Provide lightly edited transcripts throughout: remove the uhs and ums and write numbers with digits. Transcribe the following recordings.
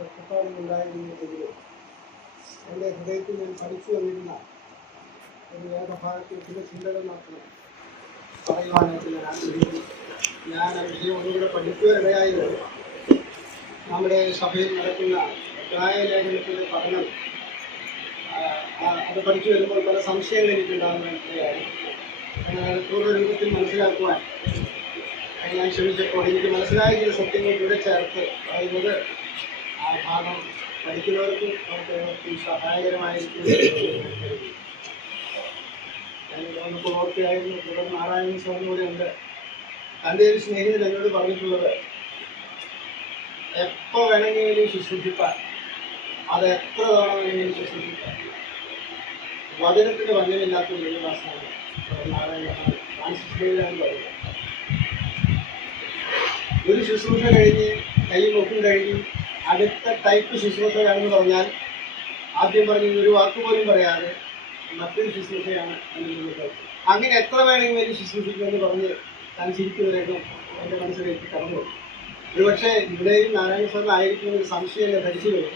ഒറ്റപ്പാടുണ്ടായിരുന്നെങ്കിലും എൻ്റെ ഹൃദയത്തിൽ ഞാൻ പഠിച്ചു വന്നിരുന്ന ഒരു വേദഭാഗത്തിൽ ചില ചിന്തകൾ മാത്രം പറയുവാനായിട്ട് ഞാൻ ആഗ്രഹിക്കുന്നു. ഞാൻ ആ വിഷയം ഒന്നുകൂടെ പഠിക്കുവാനിടയായത് നമ്മുടെ സഭയിൽ നടക്കുന്ന ലേഖനത്തിൻ്റെ പഠനം അത് പഠിച്ചു വരുമ്പോൾ പല സംശയങ്ങൾ എനിക്കുണ്ടാകുന്നതിനിടയായി. എന്നാൽ പൂർവ്വരൂപത്തിൽ മനസ്സിലാക്കുവാൻ ഞാൻ ശ്രമിച്ചപ്പോൾ എനിക്ക് മനസ്സിലായ ചില സത്യങ്ങൾ കൂടെ ചേർത്ത് പറയുന്നത് ആ ഭാഗം പഠിക്കുന്നവർക്കും അവർക്ക് സഹായകരമായിരിക്കും. ഞാനിപ്പോൾ ഓർക്കുകയായിരുന്നു, തുടർന്ന് നാരായണ സ്വാമി കൂടെ ഉണ്ട്. തൻ്റെ ഒരു സ്നേഹിതൻ എന്നോട് പറഞ്ഞിട്ടുള്ളത്, എപ്പോൾ വേണമെങ്കിലും ശുശ്രൂഷിപ്പാൻ, അത് എത്ര തവണ വേണമെങ്കിലും ശുശ്രൂഷിപ്പാൻ, വചനത്തിന് വചനമില്ലാത്ത ദൈവദാസനാണ് നാരായണ പറയുന്നത്. ഒരു ശുശ്രൂഷ കഴിഞ്ഞ് കൈയും ഒപ്പും കഴിഞ്ഞ് അടുത്ത ടൈപ്പ് ശുശ്രൂഷയാണെന്ന് പറഞ്ഞാൽ ആദ്യം പറഞ്ഞ ഒരു വാക്കുപോലും പറയാതെ മറ്റൊരു ശുശ്രൂഷയാണ് അതിൻ്റെ. അങ്ങനെ എത്ര വേണമെങ്കിലും ശുശ്രൂഷിക്കുമെന്ന് പറഞ്ഞ് താൻ ചിരിക്കുന്നവരേക്കും എൻ്റെ മനസ്സിലേക്ക് കടന്നു. ഒരുപക്ഷെ ഇവിടെയും നാരായണസ്വാമി ആയിരിക്കുമെന്നൊരു സംശയമല്ല ധരിച്ചു വരും.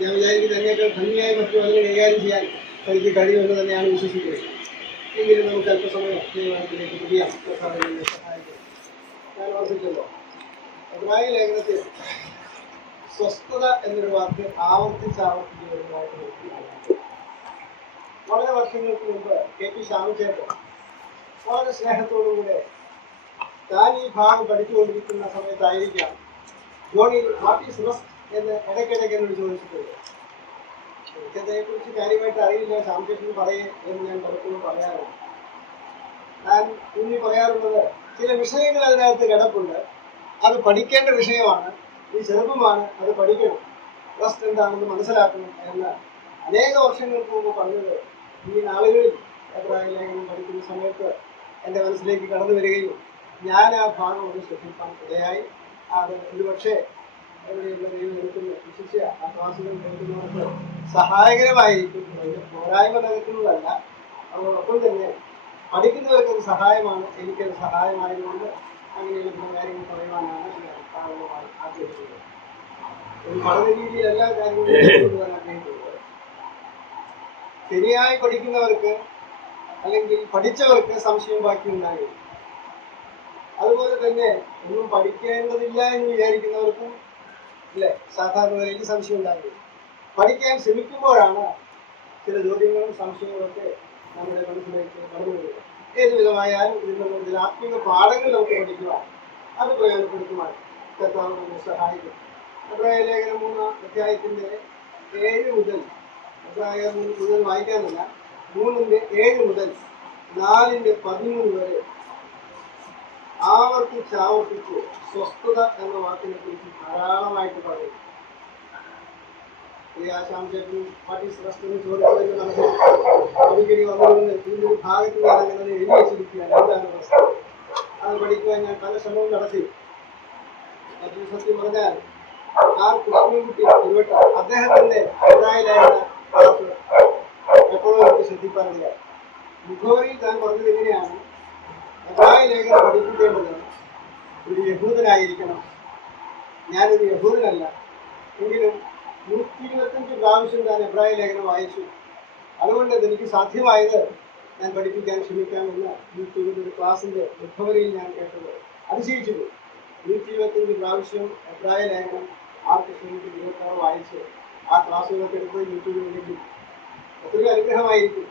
ഞാൻ വിചാരിക്കുന്നത് തന്നെയൊക്കെ ഭംഗിയായി മറ്റു അതിനെ കൈകാര്യം ചെയ്യാൻ എനിക്ക് കഴിയുമെന്ന് തന്നെയാണ് വിശ്വസിക്കുന്നത്. എങ്കിലും നമുക്ക് അല്പസമയം ദൈവത്തിലേക്ക് പുതിയ സഹായിക്കും. ഞാൻ ഓർപ്പിച്ചല്ലോ, എബ്രായ ലേഖനത്തിൽ സ്വസ്ഥത എന്നൊരു വാക്ക് ആവർത്തിച്ച് വരുന്നതായിട്ട് നോക്കുകയാണ്. വളരെ വർഷങ്ങൾക്ക് മുമ്പ് KP ശ്യാമചേട്ടൻ വളരെ സ്നേഹത്തോടുകൂടെ താൻ ഈ ഭാഗം പഠിച്ചുകൊണ്ടിരിക്കുന്ന സമയത്തായിരിക്കാം ജോണി വാട്ട് ഈസ് റെസ്റ്റ് എന്ന് ഇടയ്ക്കിടയ്ക്ക് എന്നോട് ചോദിച്ചിട്ടുണ്ട്. എനിക്കതിനെക്കുറിച്ച് കാര്യമായിട്ട് അറിയില്ല, ശ്യാമചേട്ടന് പറയേ എന്ന് ഞാൻ പലപ്പോഴും പറയാറുണ്ട്. ഞാൻ ഊന്നി പറയാറുള്ളത്, ചില വിഷയങ്ങൾ അതിനകത്ത് കിടപ്പുണ്ട്, അത് പഠിക്കേണ്ട വിഷയമാണ്, ഈ ചെറുപ്പമാണ്, അത് പഠിക്കണം, റെസ്റ്റ് എന്താണെന്ന് മനസ്സിലാക്കണം എന്ന് അനേക വർഷങ്ങൾക്ക് മുമ്പ് പറഞ്ഞത് ഈ നാളുകളിൽ എബ്രായ ലേഖനം പഠിക്കുന്ന സമയത്ത് എൻ്റെ മനസ്സിലേക്ക് കടന്നു വരികയും ഞാൻ ആ ഭാഗം ഒന്ന് ശ്രദ്ധിക്കാൻ ഇടയായി. അത് ഒരുപക്ഷെ എവിടെയുള്ള ദൈവം എടുക്കുന്ന വിശിഷ്യ ആ ക്ലാസുകൾ കേൾക്കുന്നവർക്ക് സഹായകരമായിരിക്കും. അതിൻ്റെ പോരായ്മ നികത്തുന്നതല്ല, അതോടൊപ്പം തന്നെ പഠിക്കുന്നവർക്കത് സഹായമാണ്. എനിക്കത് സഹായമായതുകൊണ്ട് അങ്ങനെയുള്ള ചില കാര്യങ്ങൾ പറയുവാനാണ് ഞാൻ പ്രാരംഭമായി ആഗ്രഹിക്കുന്നത്. ഒരു പഠന രീതിയിൽ എല്ലാ കാര്യങ്ങളും കൊണ്ടുവരാൻ ആഗ്രഹിക്കുന്നത് ശരിയായി പഠിക്കുന്നവർക്ക് അല്ലെങ്കിൽ പഠിച്ചവർക്ക് സംശയം ബാക്കി ഉണ്ടാകും. അതുപോലെ തന്നെ ഒന്നും പഠിക്കേണ്ടതില്ല എന്ന് വിചാരിക്കുന്നവർക്കും ഇല്ലേ സാധാരണ നിലയ്ക്ക് സംശയം ഉണ്ടാകും. പഠിക്കാൻ ശ്രമിക്കുമ്പോഴാണ് ചില ചോദ്യങ്ങളും സംശയങ്ങളൊക്കെ നമ്മുടെ മനസ്സിലേക്ക് കടന്നു വരിക. ഏത് വിധമായാലും ഇതിൽ നിന്ന് ചില ആത്മീയ പാഠങ്ങൾ നമുക്ക് പഠിക്കുവാൻ, അത് പ്രയോജനപ്പെടുത്തുവാൻ കർത്താവ് നമ്മെ സഹായിക്കും. എബ്രായ ലേഖനം 3-ാം അധ്യായത്തിൻ്റെ 7 മുതൽ, എബ്രായ 3 മുതൽ വായിക്കാനല്ല, 3-ന്റെ 7 മുതൽ 4-ന്റെ 13 വരെ ആവർത്തിച്ച് സ്വസ്ഥത എന്ന വാക്കിനെ കുറിച്ച് ധാരാളമായിട്ട് പറയും. ഈ ആശാംശത്തിൽ പാർട്ടീസ് റെസ്റ്റ് എന്ന് ചോദിച്ചതിന് നമുക്ക് അടിക്കടി വന്നുകൊണ്ട് ഇതിൻ്റെ ഒരു ഭാഗത്ത് ഞാൻ അങ്ങനെ എഴുതി വെച്ചിരിക്കുകയാണ്. എന്താണ് റെസ്റ്റ്? അത് പഠിക്കുവാൻ ഞാൻ പല ശ്രമവും നടത്തി. മറ്റൊരു സത്യം പറഞ്ഞാൽ കൃഷ്ണൻകുട്ടി ഒരുവട്ട അദ്ദേഹത്തിൻ്റെ എബ്രായയിലായിരുന്ന ക്ലാസ് എപ്പോഴും എനിക്ക് ശ്രദ്ധിക്കാറില്ല. മുഖവരിയിൽ താൻ പറഞ്ഞത് എങ്ങനെയാണ്, എബ്രായ ലേഖനം പഠിപ്പിക്കേണ്ടത് ഒരു യഹൂദനായിരിക്കണം. ഞാനൊരു യഹൂദനല്ല, എങ്കിലും 125 പ്രാവശ്യം താൻ എബ്രായ ലേഖനം വായിച്ചു. അതുകൊണ്ട് എനിക്ക് സാധ്യമായത് ഞാൻ പഠിപ്പിക്കാൻ ശ്രമിക്കാമെന്ന് 125 ക്ലാസിൻ്റെ മുഖവരിയിൽ ഞാൻ കേട്ടത് അതിശയിച്ചു. 125 പ്രാവശ്യം എബ്രായ ലേഖനം കൃഷ്ണൻകുട്ടി 26 വായിച്ച് ആ ക്ലാസ്സുകളൊക്കെ എടുത്ത് യൂട്യൂബിലേക്ക് ഒത്തിരി അനുഗ്രഹമായിരിക്കും.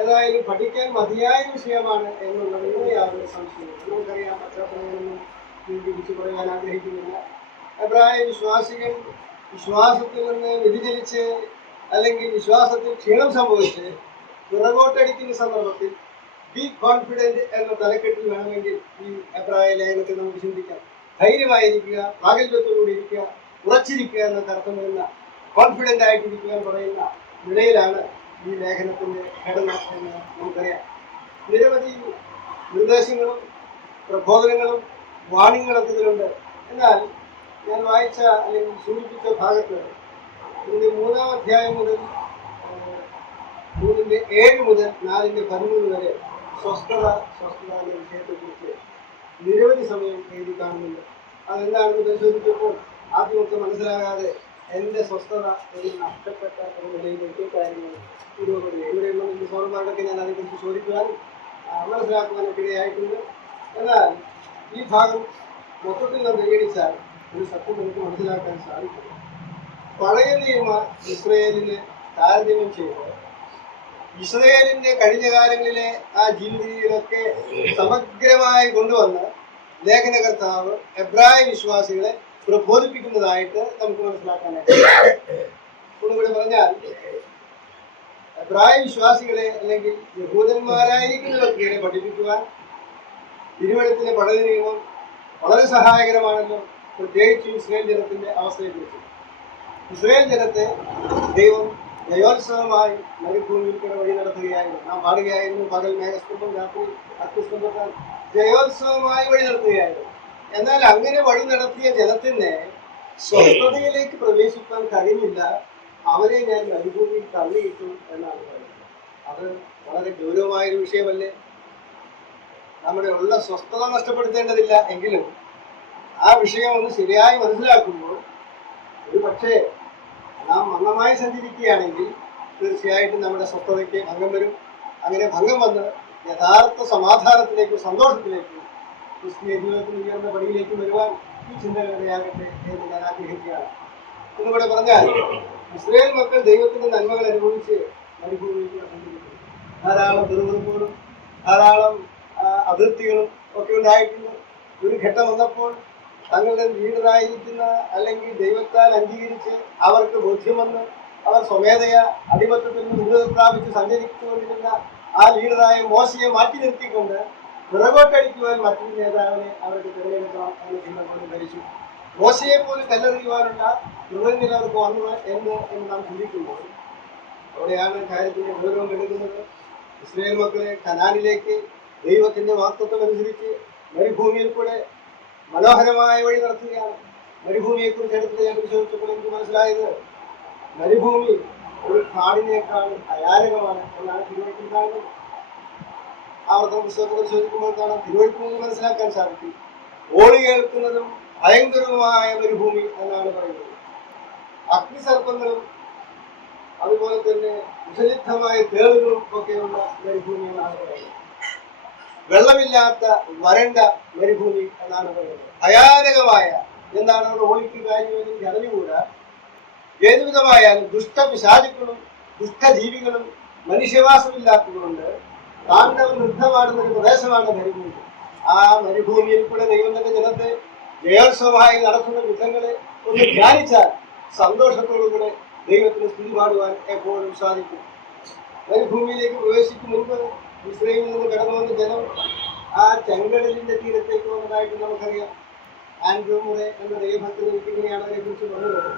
ഏതായാലും പഠിക്കാൻ മതിയായ വിഷയമാണ് എന്നുള്ളതിന് യാതൊരു സംശയവും നമുക്കറിയാം. പശ്ചാത്തലങ്ങളൊന്നും തിരിച്ചു പറയാൻ ആഗ്രഹിക്കുന്നില്ല. എബ്രായ വിശ്വാസികൾ വിശ്വാസത്തിൽ നിന്ന് വ്യതിചലിച്ച് അല്ലെങ്കിൽ വിശ്വാസത്തിൽ ക്ഷീണം സംഭവിച്ച് പിറകോട്ടടിക്കുന്ന സന്ദർഭത്തിൽ ബി കോൺഫിഡൻറ്റ് എന്ന തലക്കെട്ടിൽ വേണമെങ്കിൽ ഈ എബ്രായ ലേഖനത്തെ നമുക്ക് ചിന്തിക്കാം. ധൈര്യമായിരിക്കുക, പ്രാഗൽഭ്യത്തോടുകൂടി ഇരിക്കുക, ഉറച്ചിരിക്കുക എന്നൊക്കെ അർത്ഥം വരുന്ന കോൺഫിഡൻ്റ് ആയിട്ടിരിക്കുവാൻ പറയുന്ന നിലയിലാണ് ഈ ലേഖനത്തിൻ്റെ ഘടന എന്ന് നമുക്കറിയാം. നിരവധി നിർദ്ദേശങ്ങളും പ്രബോധനങ്ങളും വാണിങ്ങളൊക്കെ ഇതിലുണ്ട്. എന്നാൽ ഞാൻ വായിച്ച അല്ലെങ്കിൽ സൂചിപ്പിച്ച ഭാഗത്ത് ഇതിൻ്റെ 3-ാം അധ്യായം മുതൽ 3:7 മുതൽ 4:13 വരെ സ്വസ്ഥത എന്ന വിഷയത്തെക്കുറിച്ച് നിരവധി സമയം എഴുതി കാണുന്നുണ്ട്. അതെന്താണെന്ന് പരിശോധിച്ചപ്പോൾ ആദ്യമൊക്കെ മനസ്സിലാകാതെ എൻ്റെ സ്വസ്ഥത ഒരു നഷ്ടപ്പെട്ട ഒരു നിലയിലേക്ക് കാര്യങ്ങൾ ഇവിടെയുള്ള എൻ്റെ സൗരന്മാരോടൊക്കെ ഞാൻ അതേക്കുറിച്ച് ചോദിക്കുവാനും മനസ്സിലാക്കുവാനൊക്കെ ഇടയായിട്ടുണ്ട്. എന്നാൽ ഈ ഭാഗം മൊത്തത്തിൽ നാം പരിഗണിച്ചാൽ ഒരു സത്യം നമുക്ക് മനസ്സിലാക്കാൻ സാധിക്കും. പഴയ നിയമ ഇസ്രയേലിനെ താരതമ്യം ചെയ്യുമ്പോൾ ഇസ്രയേലിന്റെ കഴിഞ്ഞ കാലങ്ങളിലെ ആ ജീവിതത്തിലൊക്കെ സമഗ്രമായി കൊണ്ടുവന്ന് ലേഖനകർത്താവ് എബ്രായ വിശ്വാസികളെ പ്രബോധിപ്പിക്കുന്നതായിട്ട് നമുക്ക് മനസ്സിലാക്കാനായിട്ട്. ഒന്നുകൂടി പറഞ്ഞാൽ എബ്രായ വിശ്വാസികളെ അല്ലെങ്കിൽ യഹൂദന്മാരായിരിക്കുന്നവർക്കെ പഠിപ്പിക്കുവാൻ തിരുവഴുത്തിലെ പഠന നിയമം വളരെ സഹായകരമാണല്ലോ. പ്രത്യേകിച്ച് ഇസ്രയേൽ ജനത്തിന്റെ അവസ്ഥയെക്കുറിച്ച്. ഇസ്രയേൽ ജനത്തെ ദൈവം ജയോത്സവമായി മരുഭൂമിയിൽ കൂടെ വഴി നടത്തുകയായിരുന്നു. നാം പാടുകയായിരുന്നു, പകൽ മേഘസ്തംഭം, രാത്രി അഗ്നിസ്തംഭത്താൽ ജയോത്സവമായി വഴി നടത്തുകയായിരുന്നു. എന്നാൽ അങ്ങനെ വഴി നടത്തിയ ജനത്തിന് സ്വസ്ഥതയിലേക്ക് പ്രവേശിക്കാൻ കഴിഞ്ഞില്ല. അവരെ ഞാൻ മരുഭൂമിയിൽ തള്ളിയിട്ടു എന്നാണ് പറയുന്നത്. അത് വളരെ ഗൗരവമായൊരു വിഷയമല്ലേ. നമ്മുടെ ഉള്ള സ്വസ്ഥത നഷ്ടപ്പെടുത്തേണ്ടതില്ല എങ്കിലും ആ വിഷയം ഒന്ന് ശരിയായി മനസ്സിലാക്കുമ്പോൾ ഒരു പക്ഷേ നാം മന്ദമായി സഞ്ചരിക്കുകയാണെങ്കിൽ തീർച്ചയായിട്ടും നമ്മുടെ സ്വസ്ഥതയ്ക്ക് ഭംഗം വരും. അങ്ങനെ ഭംഗം വന്ന് യഥാർത്ഥ സമാധാനത്തിലേക്കും സന്തോഷത്തിലേക്കും ക്രിസ്തീയ ജീവിതത്തിൽ ഉയർന്ന പടിയിലേക്കും വരുവാൻ ഈ ചിന്തകളിടയാകട്ടെ എന്ന് ഞാൻ ആഗ്രഹിക്കുകയാണ്. എന്നുകൂടെ പറഞ്ഞാൽ ഇസ്രയേൽ മക്കൾ ദൈവത്തിന്റെ നന്മകൾ അനുഭവിച്ച് മരുഭൂമിയിലേക്ക് സഞ്ചരിക്കുന്നു. ധാരാളം ദുർവൃത്തികളും ധാരാളം അതിർത്തികളും ഒക്കെ ഉണ്ടായിട്ടുണ്ട്. ഒരു ഘട്ടം വന്നപ്പോൾ തങ്ങളുടെ ലീഡറായിരിക്കുന്ന അല്ലെങ്കിൽ ദൈവത്താൽ അംഗീകരിച്ച് അവർക്ക് ബോധ്യം വന്ന് അവർ സ്വമേധയ അടിമത്തത്തിൽ നിന്ന് വിടുതൽ പ്രാപിച്ച് സഞ്ചരിച്ചുകൊണ്ടിരുന്ന ആ ലീഡറായ മോശയെ മാറ്റി നിർത്തിക്കൊണ്ട് പിറകോട്ടടിക്കുവാൻ മറ്റൊരു നേതാവിനെ അവർക്ക് തിരഞ്ഞെടുക്കാം എന്ന ചിന്ത പോലും ധരിച്ചു. മോശയെ പോലും കല്ലെറിയുവാനുള്ള ദൃഢനില അവർക്ക് വന്നു എന്ന് നാം ചിന്തിക്കുമ്പോൾ അവിടെയാണ് കാര്യത്തിന്റെ ഗൗരവം എടുക്കുന്നത്. ഇസ്രായേൽ മക്കളെ കനാനിലേക്ക് ദൈവത്തിന്റെ വാക്തത്വം അനുസരിച്ച് മരുഭൂമിയിൽ കൂടെ മനോഹരമായ വഴി നടത്തുകയാണ്. മരുഭൂമിയെക്കുറിച്ച് എടുത്ത് ഞാൻ പരിശോധിച്ചപ്പോൾ എനിക്ക് മനസ്സിലായത് മരുഭൂമി ഒരു കാടിനേക്കാൾ ഭയാനകമാണ് എന്നാണ് തിരുവഴുത്തിൽ കാണുന്നത്. ആവർത്തന പുസ്തകത്തെ പരിശോധിക്കുമ്പോൾ കാണാം, തിരുവഴുത്തിൽ നിന്ന് മനസ്സിലാക്കാൻ സാധിക്കും. ഓടി കേൾക്കുന്നതും ഭയങ്കരവുമായ മരുഭൂമി എന്നാണ് പറയുന്നത്. അഗ്നിസർപ്പങ്ങളും അതുപോലെ തന്നെ വിഷലിപ്തമായ തേളുകളും ഒക്കെയുള്ള മരുഭൂമി എന്നാണ് പറയുന്നത്. വെള്ളമില്ലാത്ത വരണ്ട മരുഭൂമി എന്നാണ് പറയുന്നത്. ഭയാനകമായ എന്താണ് അവിടെ ഓളിക്ക് കാര്യമെന്ന് അറിഞ്ഞുകൂടാ. ഏതുവിധമായാലും ദുഷ്ടപിശാചുക്കളും ദുഷ്ടജീവികളും മനുഷ്യവാസമില്ലാത്തതുകൊണ്ട് താണ്ഡവ നൃത്തമാടുന്ന ഒരു പ്രദേശമാണ് മരുഭൂമി. ആ മരുഭൂമിയിൽ കൂടെ ദൈവം തന്റെ ജനത്തെ ജയോത്സവമായി നടത്തുന്ന യുദ്ധങ്ങളെ ഒന്ന് ധ്യാനിച്ചാൽ സന്തോഷത്തോടുകൂടെ ദൈവത്തിന് സ്തുതി പാടുവാൻ എപ്പോഴും സാധിക്കും. മരുഭൂമിയിലേക്ക് പ്രവേശിക്കും മുൻപ് ഇസ്രയേലിൽ നിന്ന് കടന്നു വന്ന ജനം ആ ചെങ്കടലിന്റെ തീരത്തേക്ക് വന്നതായിട്ട് നമുക്കറിയാം. ആൻഡ്രൂ മുറെ എന്ന ദൈവഭക്തന് ഇങ്ങനെയാണ് അതിനെ കുറിച്ച് പറഞ്ഞത്.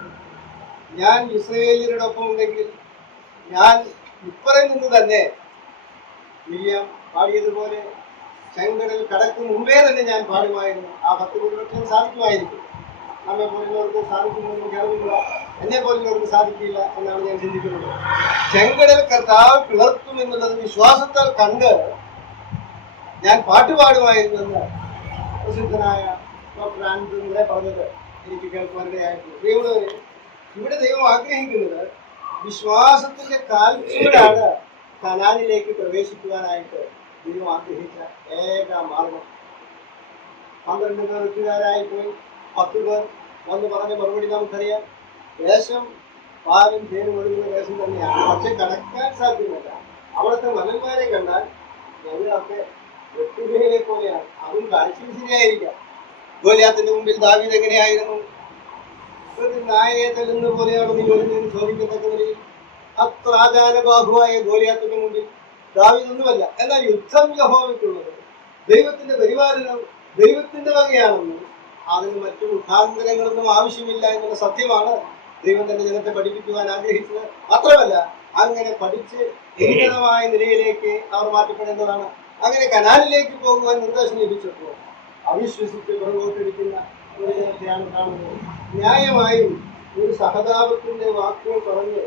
ഞാൻ ഇസ്രയേലിയരുടെ ഒപ്പം ഉണ്ടെങ്കിൽ ഞാൻ ഇപ്പറയിൽ നിന്ന് തന്നെ മിരിയാം പാടിയതുപോലെ ചെങ്കടൽ കടക്കും മുമ്പേ തന്നെ ഞാൻ പാടുമായിരുന്നു. ആ ഭക്തി മുഴുവൻ സാധിക്കുമായിരിക്കും. നമ്മെ പോലുള്ളവർക്ക് സാധിക്കുമെന്ന് കേൾവില്ല, എന്നെ പോലുള്ളവർക്ക് സാധിക്കില്ല എന്നാണ് ഞാൻ ചിന്തിക്കുന്നത്. ചെങ്കടൽ കർത്താവ് പിളർത്തും എന്നുള്ളത് വിശ്വാസത്താൽ കണ്ട് ഞാൻ പാട്ടുപാടുമായിരുന്നു എന്ന് പ്രസിദ്ധനായ ഡോക്ടർ ആൻഡ്രൂ മുറെ പറഞ്ഞത് എനിക്ക് കേൾക്കുവാനിടയായിട്ടുണ്ട്. പ്രിയമുള്ളവരെ, ഇവിടെ ദൈവം ആഗ്രഹിക്കുന്നത് വിശ്വാസത്തിന്റെ കാൽച്ചുവടാണ് കനാനിലേക്ക് പ്രവേശിക്കുവാനായിട്ട് ദൈവം ആഗ്രഹിച്ച ഏക മാർഗം. 12 പേർ ഒറ്റുകാരായി പോയി 10 പേർ വന്ന് പറഞ്ഞ മറുപടി നമുക്കറിയാം. ദേശം പാലും തേനും ഒഴുകുന്ന ദേശം തന്നെയാണ്, പക്ഷെ കടക്കാൻ സാധ്യമല്ല. അവിടുത്തെ മലന്മാരെ കണ്ടാൽ ഞങ്ങളൊക്കെ വെട്ടുകിളികളെ പോലെയാണ്. അതും കാഴ്ചയിൽ ശരിയായിരിക്കാം. ഗോലിയാത്തിന്റെ മുമ്പിൽ ദാവീദ് എങ്ങനെയായിരുന്നു? ഒരു നായയെ തല്ലുന്ന പോലെയാണ് നീ വരുന്നതെന്ന് ചോദിക്കത്തക്ക നിലയിൽ അത്ര ആചാരബാഹുവായ ഗോലിയാത്തിന്റെ മുമ്പിൽ ദാവീദൊന്നുമല്ല. എന്നാൽ യുദ്ധം യഹോവയ്ക്കുള്ളത്, ദൈവത്തിന്റെ പരിപാലനം ദൈവത്തിന്റെ വകയാണെന്നും അതിന് മറ്റു മുഖാന്തരങ്ങളൊന്നും ആവശ്യമില്ല എന്നുള്ള സത്യമാണ് ദൈവം തന്റെ ജനത്തെ പഠിപ്പിക്കുവാൻ ആഗ്രഹിച്ചത്. മാത്രമല്ല, അങ്ങനെ പഠിച്ച് ഉന്നതമായ നിലയിലേക്ക് അവർ മാറ്റപ്പെടേണ്ടതാണ്. അങ്ങനെ കനാലിലേക്ക് പോകുവാൻ നിർദ്ദേശം ലഭിച്ചപ്പോൾ അവിശ്വസിച്ച് പുറകോട്ടിരിക്കുന്ന ഒരു ജനത്തെയാണ് കാണുന്നത്. ന്യായമായും ഒരു സഹതാപത്തിന്റെ വാക്കുകൾ പറഞ്ഞ്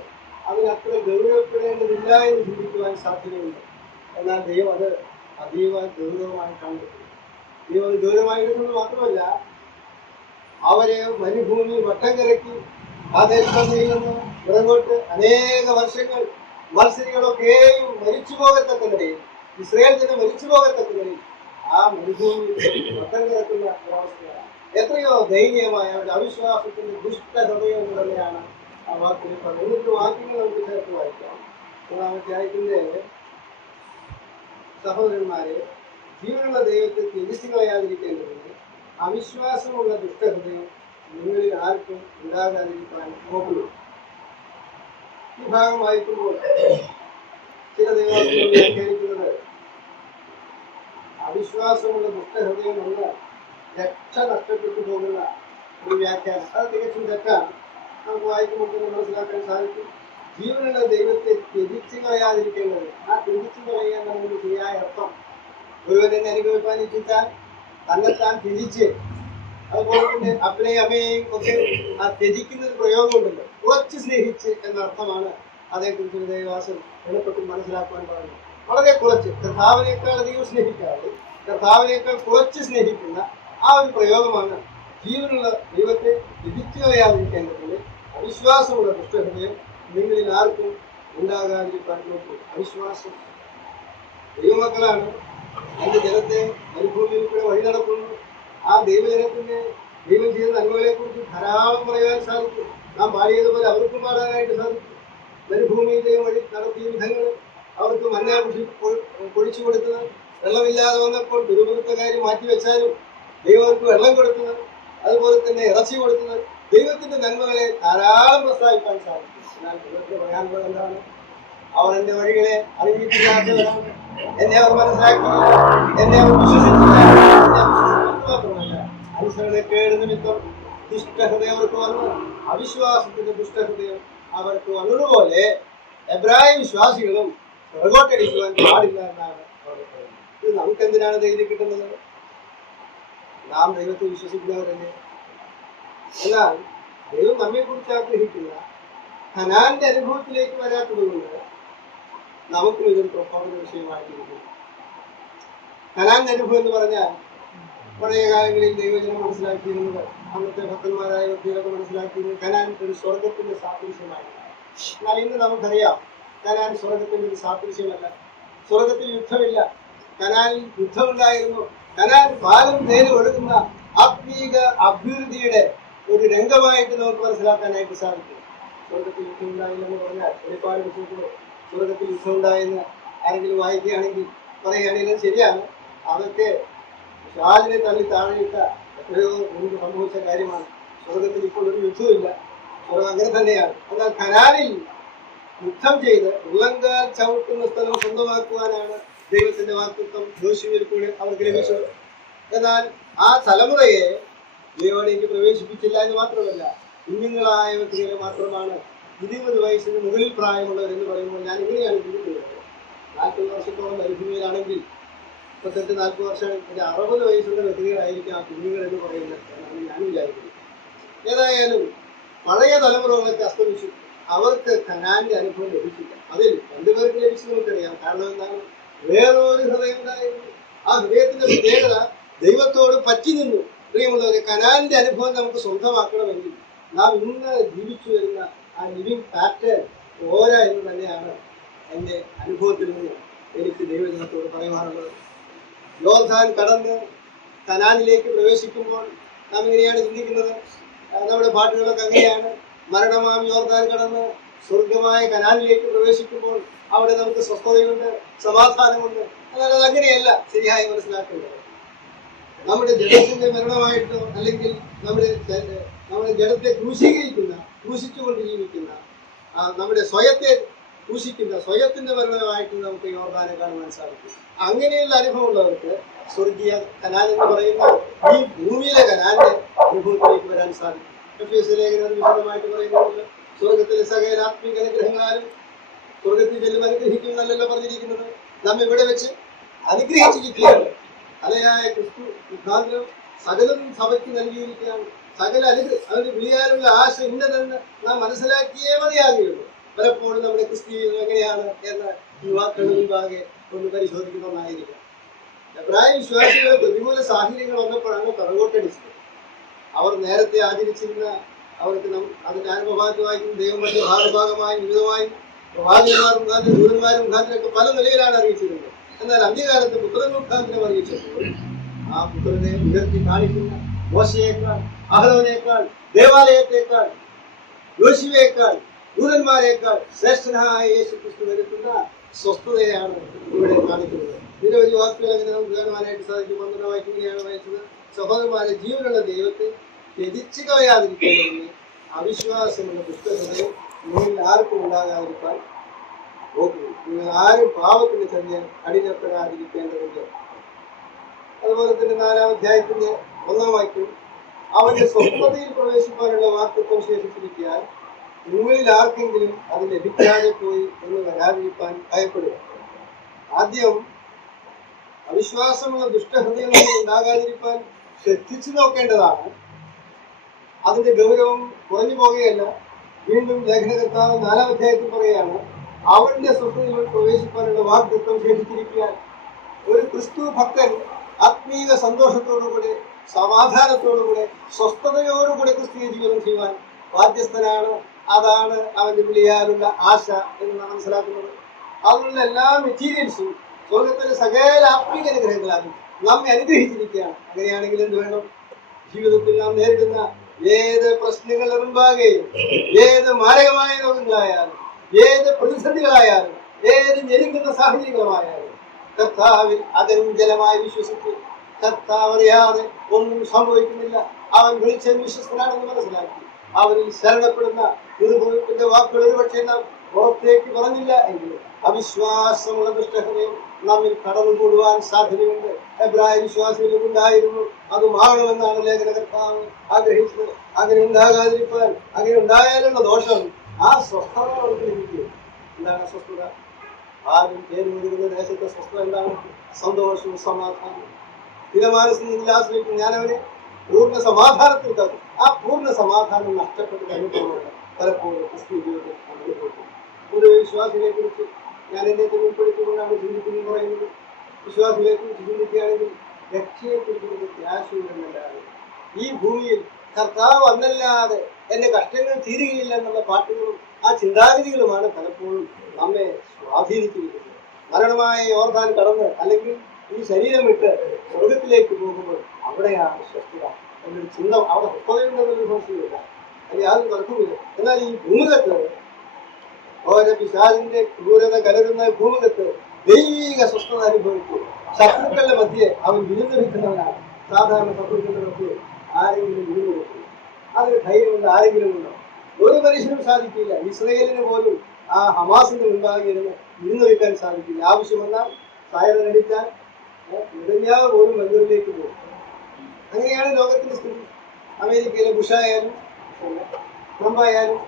അതിനത്ര ഗൗരവപ്പെടേണ്ടതില്ല എന്ന് ചിന്തിക്കുന്ന ചെയ്യുവാൻ സാധ്യതയുണ്ട്. എന്നാൽ ദൈവം അത് അതീവ ഗൗരവമായി കണ്ടെത്തുന്നു. ദൈവം അത് ഗൗരവമായി എടുക്കുന്നത് മാത്രമല്ല, അവരെ മരുഭൂമി വട്ടം കറക്കി ആ ദേശം ചെയ്യുന്ന ഇറങ്ങോട്ട് അനേക വർഷങ്ങൾ മത്സരികളൊക്കെയും മരിച്ചു പോകത്തക്ക നിലയിൽ, ഇസ്രായേൽ തന്നെ മരിച്ചു പോകത്തക്ക നിലയിൽ ആ മരുഭൂമി വട്ടം കിടക്കുന്ന ഒരവസ്ഥയാണ്. എത്രയോ ദയനീയമായ ഒരു അവിശ്വാസത്തിന്റെ ദുഷ്ട ഹൃദയം തന്നെയാണ് ആ വാക്കിൽ പറയുന്നത്. വാക്യങ്ങൾ നമുക്ക് ചേർത്ത് വായിക്കാം. മൂന്നാമത്തെ ആയത്തിന്റെ സഹോദരന്മാരെ, ജീവനുള്ള ദൈവത്തെ ത്യജിച്ചു കളയാതിരിക്കേണ്ടതിന് അവിശ്വാസമുള്ള ദുഷ്ടഹൃദയം നിങ്ങളിൽ ആർക്കും ഉണ്ടാകാതിരിക്കാൻ നോക്കുക. ഈ ഭാഗം വായിക്കുമ്പോൾ ചില ദൈവങ്ങൾ വ്യാഖ്യാനിക്കുന്നത് അവിശ്വാസമുള്ള ദുഷ്ടഹൃദയം എന്ന രക്ഷ നഷ്ടപ്പെട്ടു പോകുന്ന ഒരു വ്യാഖ്യാനം. അത് തികച്ചും തെറ്റാണ്. നമുക്ക് വായിക്കുമ്പോൾ തന്നെ മനസ്സിലാക്കാൻ സാധിക്കും. ജീവനുള്ള ദൈവത്തെ ത്യജിച്ചു കളയാതിരിക്കേണ്ടത്, ആ ത്യജിച്ചു കളയേണ്ടതിന്റെ ശരിയായ അർത്ഥം ഒരുവനെ അനുഭവിക്കാൻ ഇച്ഛിച്ചാൽ തന്നെത്താൻ ത്യജിച്ച്, അതുപോലെ തന്നെ അപ്പനെയും അമ്മയെയും ഒക്കെ ആ ത്യജിക്കുന്ന ഒരു പ്രയോഗമുണ്ടല്ലോ, കുറച്ച് സ്നേഹിച്ച് എന്ന അർത്ഥമാണ് അതേക്കുറിച്ച് ദേവദാസൻ എളുപ്പത്തിൽ മനസ്സിലാക്കുവാൻ പറയുന്നത്. വളരെ കുറച്ച്, കർത്താവിനേക്കാൾ അധികം സ്നേഹിക്കാതെ കർത്താവിനേക്കാൾ കുറച്ച് സ്നേഹിക്കുന്ന ആ ഒരു പ്രയോഗമാണ് ജീവനുള്ള ദൈവത്തെ ത്യജിച്ചു കളയാതിരിക്കേണ്ടതിന് അവിശ്വാസമുള്ള ദുഷ്ടഹൃദയം നിങ്ങളിൽ ആർക്കും ഉണ്ടാകാതിരിക്കാൻ നോക്കും. അവിശ്വാസം. ദൈവമക്കളാണ് എന്റെ ജനത്തെ മരുഭൂമിയിൽ കൂടെ വഴി നടത്തുന്നു. ആ ദൈവജനത്തിന്റെ ദൈവം ചെയ്ത നന്മകളെ കുറിച്ച് ധാരാളം പറയാൻ സാധിക്കും. നാം പാടിയതുപോലെ അവർക്കും പാടാനായിട്ട് സാധിക്കും. മരുഭൂമിയിൽ ദൈവം വഴി നടത്തിയ വിധങ്ങൾ, അവർക്ക് മന്ന പൊഴിച്ചു കൊടുത്തത്, വെള്ളമില്ലാതെ വന്നപ്പോൾ ദുരുപകൃത്തക്കാരി മാറ്റിവെച്ചാലും ദൈവം അവർക്ക് വെള്ളം കൊടുത്തത്, അതുപോലെ തന്നെ ഇറച്ചി കൊടുത്തത്, ദൈവത്തിന്റെ നന്മകളെ ധാരാളം പ്രസ്താവിക്കാൻ സാധിക്കും. എന്നാൽ ദൈവത്തിന് പറയാനുള്ളത് എന്താണ്? അവർ എന്റെ വഴികളെ അറിയിച്ചില്ലാത്തവരാണ്, എന്നെ അവർ മനസ്സിലാക്കിയില്ല, എന്നെ അവർ വിശ്വസിച്ചില്ല. മാത്രമല്ല, അനുസരണക്കേട് നിമിത്തം ദുഷ്ടഹൃദയം അവർക്ക് വന്നു. അവിശ്വാസത്തിന്റെ ദുഷ്ടഹൃദയം അവർക്ക് വന്നതുപോലെ എബ്രായ വിശ്വാസികളും പുറകോട്ടടിക്കുവാൻ പാടില്ല എന്നാണ് അവർ പറയുന്നത്. ഇത് നമുക്കെന്തിനാണ് ധൈര്യം കിട്ടുന്നത്? നാം ദൈവത്തെ വിശ്വസിക്കുന്നവരല്ലേ. എന്നാൽ ദൈവം നമ്മെ കുറിച്ച് ആഗ്രഹിക്കുന്ന ഹനാന്റെ അനുഭവത്തിലേക്ക് വരാത്തത് കൊണ്ട് നമുക്കും ഇതൊരു പ്രഭാവന വിഷയമായിരിക്കും. ഹനാന്റെ അനുഭവം എന്ന് പറഞ്ഞാൽ പഴയ കാലങ്ങളിൽ ദൈവജനം മനസ്സിലാക്കിയിരുന്നത്, അന്നത്തെ ഭക്തന്മാരായ വ്യക്തികളൊക്കെ മനസ്സിലാക്കിയിരുന്നത് കനാൻ ഒരു സ്വർഗത്തിന്റെ സാദൃശ്യമായിരുന്നു. എന്നാൽ ഇന്ന് നമുക്കറിയാം, കനാൻ സ്വർഗത്തിന്റെ ഒരു സാദൃശ്യമല്ല. സ്വർഗത്തിൽ യുദ്ധമില്ല. കനാനിൽ യുദ്ധമുണ്ടായിരുന്നു. കനാൻ പാലും തേനും ഒഴുകുന്ന ആത്മീക അഭിവൃദ്ധിയുടെ ഒരു രംഗമായിട്ട് നമുക്ക് മനസ്സിലാക്കാനായിട്ട് സാധിക്കും. സ്വർഗത്തിൽ യുദ്ധം ഉണ്ടായില്ലെന്ന് പറഞ്ഞാൽ ഒരുപാട് വിഷയത്തിൽ സ്വർഗത്തിൽ യുദ്ധം ഉണ്ടായെന്ന് ആരെങ്കിലും വായിക്കുകയാണെങ്കിൽ പറയുകയാണെങ്കിലും ശരിയാണ്. അതൊക്കെ ഷാജിനെ തള്ളി താഴെയിട്ട എത്രയോ മുൻപ് സംഭവിച്ച കാര്യമാണ്. സ്വർഗത്തിൽ ഇപ്പോൾ ഒരു യുദ്ധമില്ല. സ്വർഗം അങ്ങനെ തന്നെയാണ്. എന്നാൽ കനാനിൽ യുദ്ധം ചെയ്ത് ഉള്ളങ്കാൽ ചവിട്ടുന്ന സ്ഥലം സ്വന്തമാക്കുവാനാണ് ദൈവത്തിന്റെ വാക്തത്വം യോശുവയിൽ കൂടെ അവർക്ക് ലഭിച്ചത്. എന്നാൽ ആ തലമുറയെ ദൈവത്തിലേക്ക് പ്രവേശിപ്പിച്ചില്ല എന്ന് മാത്രമല്ല, കുഞ്ഞുങ്ങളായ വ്യക്തികളെ മാത്രമാണ് 20 വയസ്സിന് മുകളിൽ പ്രായമുള്ളവർ എന്ന് പറയുമ്പോൾ ഞാൻ ഇങ്ങനെയാണ് ചിന്തിക്കുന്നത്. 40 വർഷത്തോളം മരുഭൂമിയിലാണെങ്കിൽ 38-40 വർഷം 60 വയസ്സുള്ള വ്യക്തികളായിരിക്കും ആ കുഞ്ഞുങ്ങൾ എന്ന് പറയുന്നത് എന്നാണ് ഞാൻ വിചാരിക്കുന്നത്. ഏതായാലും പഴയ തലമുറകളൊക്കെ അസ്തമിച്ചു. അവർക്ക് കനാന്റെ അനുഭവം ലഭിച്ചില്ല. അതിൽ 2 പേർക്ക് ലഭിച്ചു നമുക്കറിയാം. കാരണം എന്താണ്? വേറൊരു ഹൃദയം ഉണ്ടായിരുന്നു. ആ ഹൃദയത്തിന്റെ പ്രത്യേകത ദൈവത്തോട് പറ്റി നിന്നു. പ്രിയമുള്ളവരെ, കനാന്റെ അനുഭവം നമുക്ക് സ്വന്തമാക്കണമെങ്കിൽ നാം ഇന്ന് ജീവിച്ചു വരുന്ന ആ ലിവിങ് പാറ്റേൺ പോരാ എന്ന് തന്നെയാണ് എൻ്റെ അനുഭവത്തിൽ നിന്ന് എനിക്ക് ദൈവജനത്തോട് പറയുവാനുള്ളത്. യോർദാൻ കടന്ന് കനാനിലേക്ക് പ്രവേശിക്കുമ്പോൾ നാം ഇങ്ങനെയാണ് ചിന്തിക്കുന്നത്. നമ്മുടെ പാട്ടുകളൊക്കെ അങ്ങനെയാണ്. മരണമാം യോർദാൻ കടന്ന് സ്വർഗമായ കനാനിലേക്ക് പ്രവേശിക്കുമ്പോൾ അവിടെ നമുക്ക് സ്വസ്ഥതയുണ്ട്, സമാധാനമുണ്ട്. എന്നാൽ അത് അങ്ങനെയല്ല ശരിയായി മനസ്സിലാക്കേണ്ടത്. നമ്മുടെ ജഡത്തിന്റെ മരണമായിട്ടോ അല്ലെങ്കിൽ നമ്മുടെ ജഡത്തെ ക്രൂശിച്ചുകൊണ്ട് ജീവിക്കുന്ന നമ്മുടെ സ്വയത്തെ ക്രൂശിക്കുന്ന സ്വയത്തിന്റെ മരണമായിട്ട് നമുക്ക് യോർദാനെ കാണുവാൻ സാധിക്കും. അങ്ങനെയുള്ള അനുഭവമുള്ളവർക്ക് സ്വർഗീയ കനാൻ എന്ന് പറയുന്ന ഈ ഭൂമിയിലെ കനാന്റെ അനുഭവത്തിലേക്ക് വരാൻ സാധിക്കും. ലേഖനം വിശദമായിട്ട് പറയുന്നത് സ്വർഗത്തിലെ സകല ആത്മീക അനുഗ്രഹങ്ങളാലും സ്വർഗത്തിൽ ചെല്ലും അനുഗ്രഹിക്കും എന്നല്ലല്ലോ പറഞ്ഞിരിക്കുന്നത്. നാം ഇവിടെ വെച്ച് അനുഗ്രഹിച്ചിരിക്കുകയാണ്. അലയായ ക്രിസ്തു മുഖാന്തരം സകലം സഭയ്ക്ക് നൽകിയിരിക്കുകയാണ്. സകല അതിന് വിളിയാനുള്ള ആശ ഇന്നതെന്ന് നാം മനസ്സിലാക്കിയേ മതിയാകുകയുള്ളൂ. പലപ്പോഴും നമ്മുടെ ക്രിസ്തീയ എങ്ങനെയാണ് എന്ന് യുവാക്കളുടെ മുൻപാകെ ഒന്ന് പരിശോധിക്കുന്നതായിരിക്കും. എബ്രായ വിശ്വാസികളെ പ്രതികൂല സാഹചര്യങ്ങൾ വന്നപ്പോഴാണ് പിറകോട്ടടിച്ചത്. അവർ നേരത്തെ ആചരിച്ചിരുന്ന അവർക്ക് അതിന്റെ അനുഭവമായിട്ടും ദൈവം മറ്റു ഭാഗഭാഗമായും വിവിധമായും പ്രവാചകന്മാർ മുഖാന്തരം ദൂതന്മാരും മുഖാന്തരമൊക്കെ പല നിലയിലാണ് അറിയിച്ചിരുന്നത്. എന്നാൽ അന്ത്യകാലത്ത് പുത്രൻ മുഖാന്തരം അറിയിച്ചപ്പോൾ ആ പുത്രനെ ഉയർത്തി കാണിക്കുന്ന മോശയേക്കാൾ, അഹരോനേക്കാൾ, ദേവാലയത്തെക്കാൾ, യോശുവയേക്കാൾ, ദൂതന്മാരെക്കാൾ ശ്രേഷ്ഠനായ യേശു ക്രിസ്തു വരുത്തുന്ന സ്വസ്ഥതയാണ് ഇവിടെ കാണിക്കുന്നത്. നിരവധി വാക്കുകൾ അങ്ങനെ നമുക്ക് കാണുവാനായിട്ട് സാധിക്കും. 12 വാക്യങ്ങളെയാണ് വായിച്ചത്. സഹോദരന്മാരെ, ജീവനുള്ള ദൈവത്തെ ത്യജിച്ചു കളയാതിരിക്കേണ്ടതിന് അവിശ്വാസമുള്ള ദുഷ്ടഹൃദയം നിങ്ങളിൽ ആർക്കും ഉണ്ടാകാതിരിക്കാൻ നോക്കുന്നു. നിങ്ങൾ ആരും പാപത്തിന്റെ ചതിയാൽ അടിമപ്പെടാതിരിക്കേണ്ടതുണ്ട്. അതുപോലെ തന്നെ 4-ാം അധ്യായത്തിന്റെ 1-ാം വാക്യം, അവന്റെ സ്വസ്ഥതയിൽ പ്രവേശിക്കാനുള്ള വാക്തത്വം ശേഷിച്ചിരിക്കാൻ നിങ്ങളിൽ ആർക്കെങ്കിലും അത് ലഭിക്കാതെ പോയി എന്ന് വരാതിരിക്കാൻ ഭയപ്പെടുക. ആദ്യം അവിശ്വാസമുള്ള ദുഷ്ടഹൃദയങ്ങൾ ഉണ്ടാകാതിരിക്കാൻ ശ്രദ്ധിച്ചു നോക്കേണ്ടതാണ്. അതിന്റെ ഗൗരവം കുറഞ്ഞു പോകുകയല്ല. വീണ്ടും ലേഖനകർത്താവ് 4-ാം അധ്യായത്തിൽ പറയുകയാണ്, അവന്റെ സ്വസ്ഥതയിൽ പ്രവേശിക്കാനുള്ള വാഗ്ദത്വം ശേഷിച്ചിരിക്കാൻ. ഒരു ക്രിസ്തു ഭക്തൻ ആത്മീയ സന്തോഷത്തോടുകൂടെ, സമാധാനത്തോടുകൂടെ, സ്വസ്ഥതയോടുകൂടെ ക്രിസ്തീയ ജീവിതം ചെയ്യുവാൻ ബാധ്യസ്ഥനാണ്. അതാണ് അവന്റെ വിളിയാലുള്ള ആശ എന്ന് നാം മനസ്സിലാക്കുന്നത്. അതിനുള്ള എല്ലാ മെറ്റീരിയൽസും സ്വർഗത്തിലെ സകല ആത്മീയ അനുഗ്രഹങ്ങളാണ് നമ്മെ അനുഗ്രഹിച്ചിരിക്കുകയാണ്. അങ്ങനെയാണെങ്കിൽ എന്ത് വേണം? ജീവിതത്തിൽ നാം നേരിടുന്ന ഏത് പ്രശ്നങ്ങളുടെ മുൻപാകെയും, ഏത് മാരകമായ രോഗങ്ങളായാലും, ഏത് പ്രതിസന്ധികളായാലും, ഏത് ഞെരുക്കുന്ന സാഹചര്യങ്ങളുമായാലും കർത്താവിൽ അചഞ്ചലമായി വിശ്വസിച്ച് കർത്താവ് അറിയാതെ ഒന്നും സംഭവിക്കുന്നില്ല. അവൻ വിളിച്ച വിശ്വസ്തനാണെന്ന് മനസ്സിലാക്കി അവരിൽ ശരണപ്പെടുന്ന നിർഭയത്തിന്റെ വാക്കുകൾ ഒരുപക്ഷെ നാം പുറത്തേക്ക് പറഞ്ഞില്ല എങ്കിലും അവിശ്വാസമുള്ള ദുഷ്ടഹൃദയം നമ്മിൽ കടന്നുകൂടുവാൻ സാധ്യതയുണ്ട്. എബ്രായ വിശ്വാസികളും ഉണ്ടായിരുന്നു. അതുമാകണമെന്നാണ് ലേഖനകർത്താവ് ആഗ്രഹിച്ചത്. അങ്ങനെ ഉണ്ടാകാതിരിക്കാൻ, അങ്ങനെ ഉണ്ടായാലുള്ള ദോഷം ആ സ്വസ്ഥത അവർക്ക് ലഭിക്കും. എന്താണ് സ്വസ്ഥത? ആരും പേരുന്ന ദേശത്തെ സ്വസ്ഥത എന്താണ്? സന്തോഷവും സമാധാനവും. സ്ഥിരമാനസിൽ ആശ്രയിക്കും ഞാൻ അവനെ പൂർണ്ണ സമാധാനത്തിൽ തരും. ആ പൂർണ്ണ സമാധാനം നഷ്ടപ്പെട്ട അനുഭവമാണ് പലപ്പോഴും ക്രിസ്തീയ ജീവിതത്തിൽ അനുഭവപ്പെട്ടു. പൊതുവെ വിശ്വാസികളെ കുറിച്ച് ഞാൻ എന്നെ ഉൾപ്പെടുത്തിക്കൊണ്ടാണ് ചിന്തിക്കുന്നത് പറയുന്നത്. വിശ്വാസികളെ കുറിച്ച് ചിന്തിക്കുകയാണെങ്കിൽ രക്ഷയെക്കുറിച്ച് പ്രത്യാശയുണ്ടെന്നല്ലാതെ ഈ ഭൂമിയിൽ കർത്താവ് വന്നല്ലാതെ എന്റെ കഷ്ടങ്ങൾ തീരുകയില്ല എന്നുള്ള പാട്ടുകളും ആ ചിന്താഗതികളുമാണ് പലപ്പോഴും നമ്മെ സ്വാധീനിച്ചിരിക്കുന്നത്. മരണമായ യോർദാൻ കടന്ന് അല്ലെങ്കിൽ ഈ ശരീരം വിട്ട് സ്വർഗത്തിലേക്ക് പോകുമ്പോൾ അവിടെയാണ് സ്വസ്ഥത എന്നൊരു ചിന്ത. അവിടെ സ്വസ്ഥതയുണ്ടെന്നൊരു സംശയമില്ല, അത് യാതൊരു തർക്കമില്ല. എന്നാൽ ഈ ഭൂമുഖത്ത് ഓരോ പിശാചിന്റെ ക്രൂരത കലരുന്ന ഭൂമുഖത്ത് ദൈവിക സ്വസ്ഥത അനുഭവിച്ചു. ശത്രുക്കളുടെ മധ്യേ അവൻ വിരുദ്ധരിക്കുന്നവനാണ്. സാധാരണ ശത്രുക്കളുടെ മധ്യേ ആരെങ്കിലും വിരുദ്ധരിക്കും. അതിന് ധൈര്യമുണ്ട് ആരെങ്കിലും ഉണ്ടോ? ഒരു മനുഷ്യനും സാധിക്കില്ല. ഇസ്രയേലിന് പോലും ആ ഹമാസിന്റെ മുൻപാകെ ഇരുന്ന് വിരുന്നൊരുക്കാൻ സാധിക്കില്ല. ആവശ്യം വന്നാൽ സായറൻ അടിച്ചാൽ നെതന്യാഹു പോലും ബംഗൂരിലേക്ക് പോകും. അങ്ങനെയാണ് ലോകത്തിന്റെ സ്ഥിതി. അമേരിക്കയിലെ ബുഷായാലും ട്രംപായാലും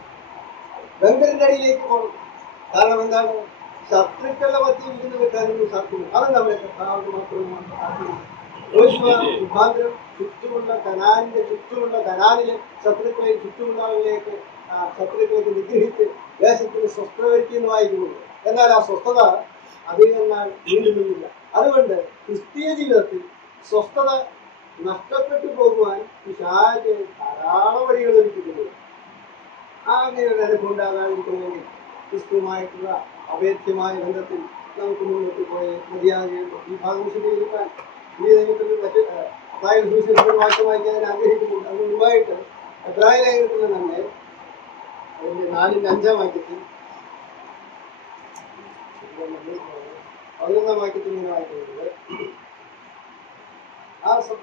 ബംഗറിന്റെ അടിയിലേക്ക് പോകണം. കാരണം എന്താണ്? ശത്രുക്കളുടെ മധ്യം ഇരുന്ന് വെക്കാനൊന്നും സാധ്യത. അത് നമ്മുടെ കർത്താവിന് മാത്രമാണ് സാധ്യത. മുഖാന്തരം ചുറ്റുമുള്ള കനാലിന്റെ ചുറ്റുമുള്ള കനാലിലെ ശത്രുക്കളെ ചുറ്റുമുള്ളവരിലേക്ക് ശത്രുക്കളേക്ക് നിഗ്രഹിച്ച് ദേശത്തിന് സ്വസ്ഥത വരുത്തിയെന്ന് വായിക്കുന്നുണ്ട്. എന്നാൽ ആ സ്വസ്ഥത അധികം നാൾ നീണ്ടുനിന്നില്ല. അതുകൊണ്ട് ക്രിസ്തീയ ജീവിതത്തിൽ സ്വസ്ഥത നഷ്ടപ്പെട്ടു പോകുവാൻ പിശാച് ധാരാളം വഴികൾ ഒരുക്കിയിട്ടുണ്ട്. അങ്ങനെ ഒരു അനുഭവം ഉണ്ടാകാതിരിക്കണമെങ്കിൽ ക്രിസ്തുവുമായിട്ടുള്ള അഭേദ്യമായ ബന്ധത്തിൽ നമുക്ക് മുന്നോട്ട് പോയി മതിയാകുകയുള്ളൂ. ഈ ഭാഗം വിശദീകരിക്കാൻ ഈ നിയമത്തിൽ മറ്റ് വാക്യം വായിക്കാൻ ആഗ്രഹിക്കുന്നുണ്ട്. അതിന് മുമ്പായിട്ട് എബ്രായ ലേഖനത്തിൽ തന്നെ അതിന്റെ 4-ന്റെ 5-ാം വാക്യത്തിൽ 11-ാം വാക്യത്തിൽ നിന്ന് വായിക്കുന്നത്,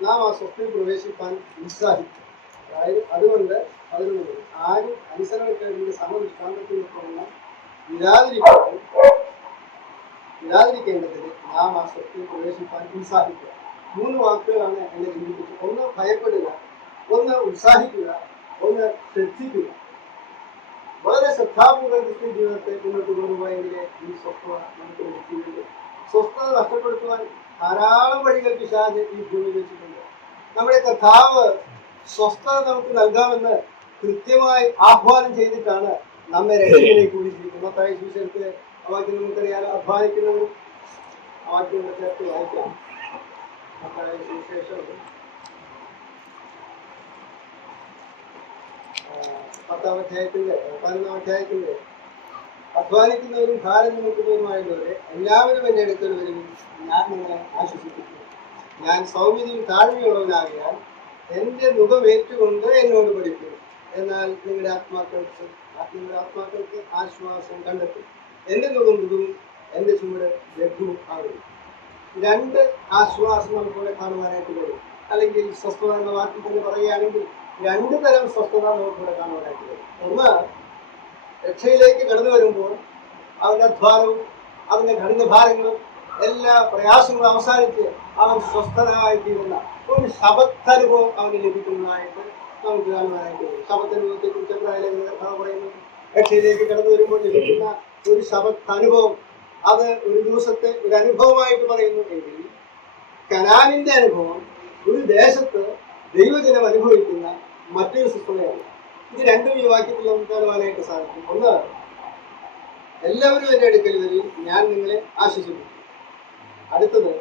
നാം ആ സ്വസ്ഥയിൽ പ്രവേശിപ്പാൻ ഉത്സാഹിക്കും. അതായത് അതുകൊണ്ട് ആരും അനുസരണക്കേടിന്റെ സമദൃഷ്ടാന്തത്തിനൊപ്പം വിരാതിരിക്കേണ്ടതിന് നാം ആ സ്വസ്ഥയിൽ പ്രവേശിപ്പാൻ ഉത്സാഹിക്കുക. 3 വാക്കുകളാണ് എന്നെ ചിന്തിപ്പിച്ചത്. ഒന്ന് ഭയപ്പെടുക, ഒന്ന് ഉത്സാഹിക്കുക, ഒന്ന് ശ്രദ്ധിക്കുക. വളരെ ശ്രദ്ധാപൂർവ്വം ക്രിസ്ത്യൻ ജീവിതത്തെ മുന്നോട്ട് കൊണ്ടുപോയെങ്കിലേ ഈ സ്വസ്ഥത നമുക്ക് ലഭിക്കുന്നുണ്ട്. സ്വസ്ഥത നഷ്ടപ്പെടുത്തുവാൻ ധാരാളം വഴികൾ പിശാച് ഈ ഭൂമിയിൽ വെച്ചിട്ടുണ്ട്. നമ്മുടെ കർത്താവ് സ്വസ്ഥത നമുക്ക് നൽകാമെന്ന് കൃത്യമായി ആഹ്വാനം ചെയ്തിട്ടാണ് നമ്മെ രക്ഷയിലേക്ക് വിളിച്ചിരിക്കുന്നത്. മത്തായി സുവിശേഷത്തിലെ ആ വാക്യം നമുക്കറിയാം. അധ്വാനിക്കുന്നവരും ആ വാക്യം ചേർത്ത് വായിക്കാം. മത്തായി സുവിശേഷം 10-ാം അധ്യായത്തിന്റെ 11-ാം അധ്യായത്തിന്റെ അധ്വാനിക്കുന്നവരും ഭാരം ചുമക്കുന്നവരുമായുള്ളവരെ എല്ലാവരും എൻ്റെ അടുക്കൽ വരും, ഞാൻ നിങ്ങളെ ആശ്വസിപ്പിക്കും. ഞാൻ സൗമ്യതയും താഴ്മയുള്ളവനാകിയാൽ എൻ്റെ മുഖം ഏറ്റുകൊണ്ട് എന്നോട് പഠിക്കും. എന്നാൽ നിങ്ങളുടെ ആത്മാക്കൾക്ക് ആശ്വാസം കണ്ടെത്തും. എൻ്റെ മുഖം മൃദുവും എൻ്റെ ചുമട് ലഘുവും ആകും. രണ്ട് ആശ്വാസം നമുക്കിവിടെ കാണുവാനായിട്ട് വരും. അല്ലെങ്കിൽ സ്വസ്ഥത എന്ന വാക്കിൽ തന്നെ പറയുകയാണെങ്കിൽ രണ്ടു തരം സ്വസ്ഥത നമുക്കിവിടെ കാണുവാനായിട്ട് വരും. ഒന്ന്, രക്ഷയിലേക്ക് കടന്നു വരുമ്പോൾ അവന്റെ അധ്വാനവും അവന്റെ കഠിനഭാരങ്ങളും എല്ലാ പ്രയാസങ്ങളും അവസാനിച്ച് അവൻ സ്വസ്ഥനായി തീരുന്ന ഒരു ശബത്തനുഭവം അവന് ലഭിക്കുന്നതായിട്ട് നമുക്ക് കാണുവാനായിട്ട് വരും. ശബത്തനുഭവത്തെ കുറിച്ച് പറയുന്നു. രക്ഷയിലേക്ക് കടന്നു വരുമ്പോൾ ലഭിക്കുന്ന ഒരു ശബത്തനുഭവം അത് ഒരു ദിവസത്തെ ഒരു അനുഭവമായിട്ട് പറയുന്നു. എങ്കിൽ കനാനിന്റെ അനുഭവം ഒരു ദേശത്ത് ദൈവജനം അനുഭവിക്കുന്ന മറ്റൊരു സ്വസ്ഥതയാണ്. ഇത് രണ്ടും ഈ വാക്യത്തിൽ നമുക്ക് കാണുവാനായിട്ട് സാധിക്കും. ഒന്ന്, എല്ലാവരും എൻ്റെ അടുക്കൽ വരും, ഞാൻ നിങ്ങളെ ആശ്വസിപ്പിക്കും. അടുത്തത്,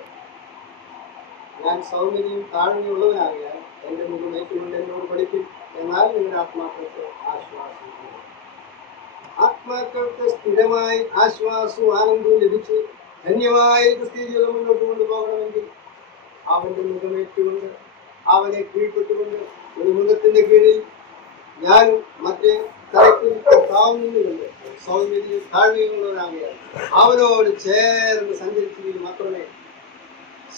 ഞാൻ സൗമ്യതയും താഴ്മയുള്ളവനാകിയാൽ എൻ്റെ മുഖം ഏറ്റുകൊണ്ട് എന്നോട് പഠിക്കും. എന്നാൽ നിങ്ങളുടെ ആത്മാക്കൾക്ക് ആശ്വാസം. ആത്മാക്കൾക്ക് സ്ഥിരമായി ആശ്വാസവും ആനന്ദവും ലഭിച്ച് ധന്യമായ ക്രിസ്തീയ ജീവിതം മുന്നോട്ട് കൊണ്ടുപോകണമെങ്കിൽ അവന്റെ മുഖമേറ്റുകൊണ്ട് അവനെ കീഴ്പ്പെട്ടുകൊണ്ട് ഒരു മുഖത്തിന്റെ കീഴിൽ ഞാനും മറ്റേ തലത്തിൽ കർത്താവ് നിന്നുകൊണ്ട് സൗമ്യതയും താഴ്മയുള്ളവരാകിയാൽ അവനോട് ചേർന്ന് സഞ്ചരിച്ചെങ്കിൽ മാത്രമേ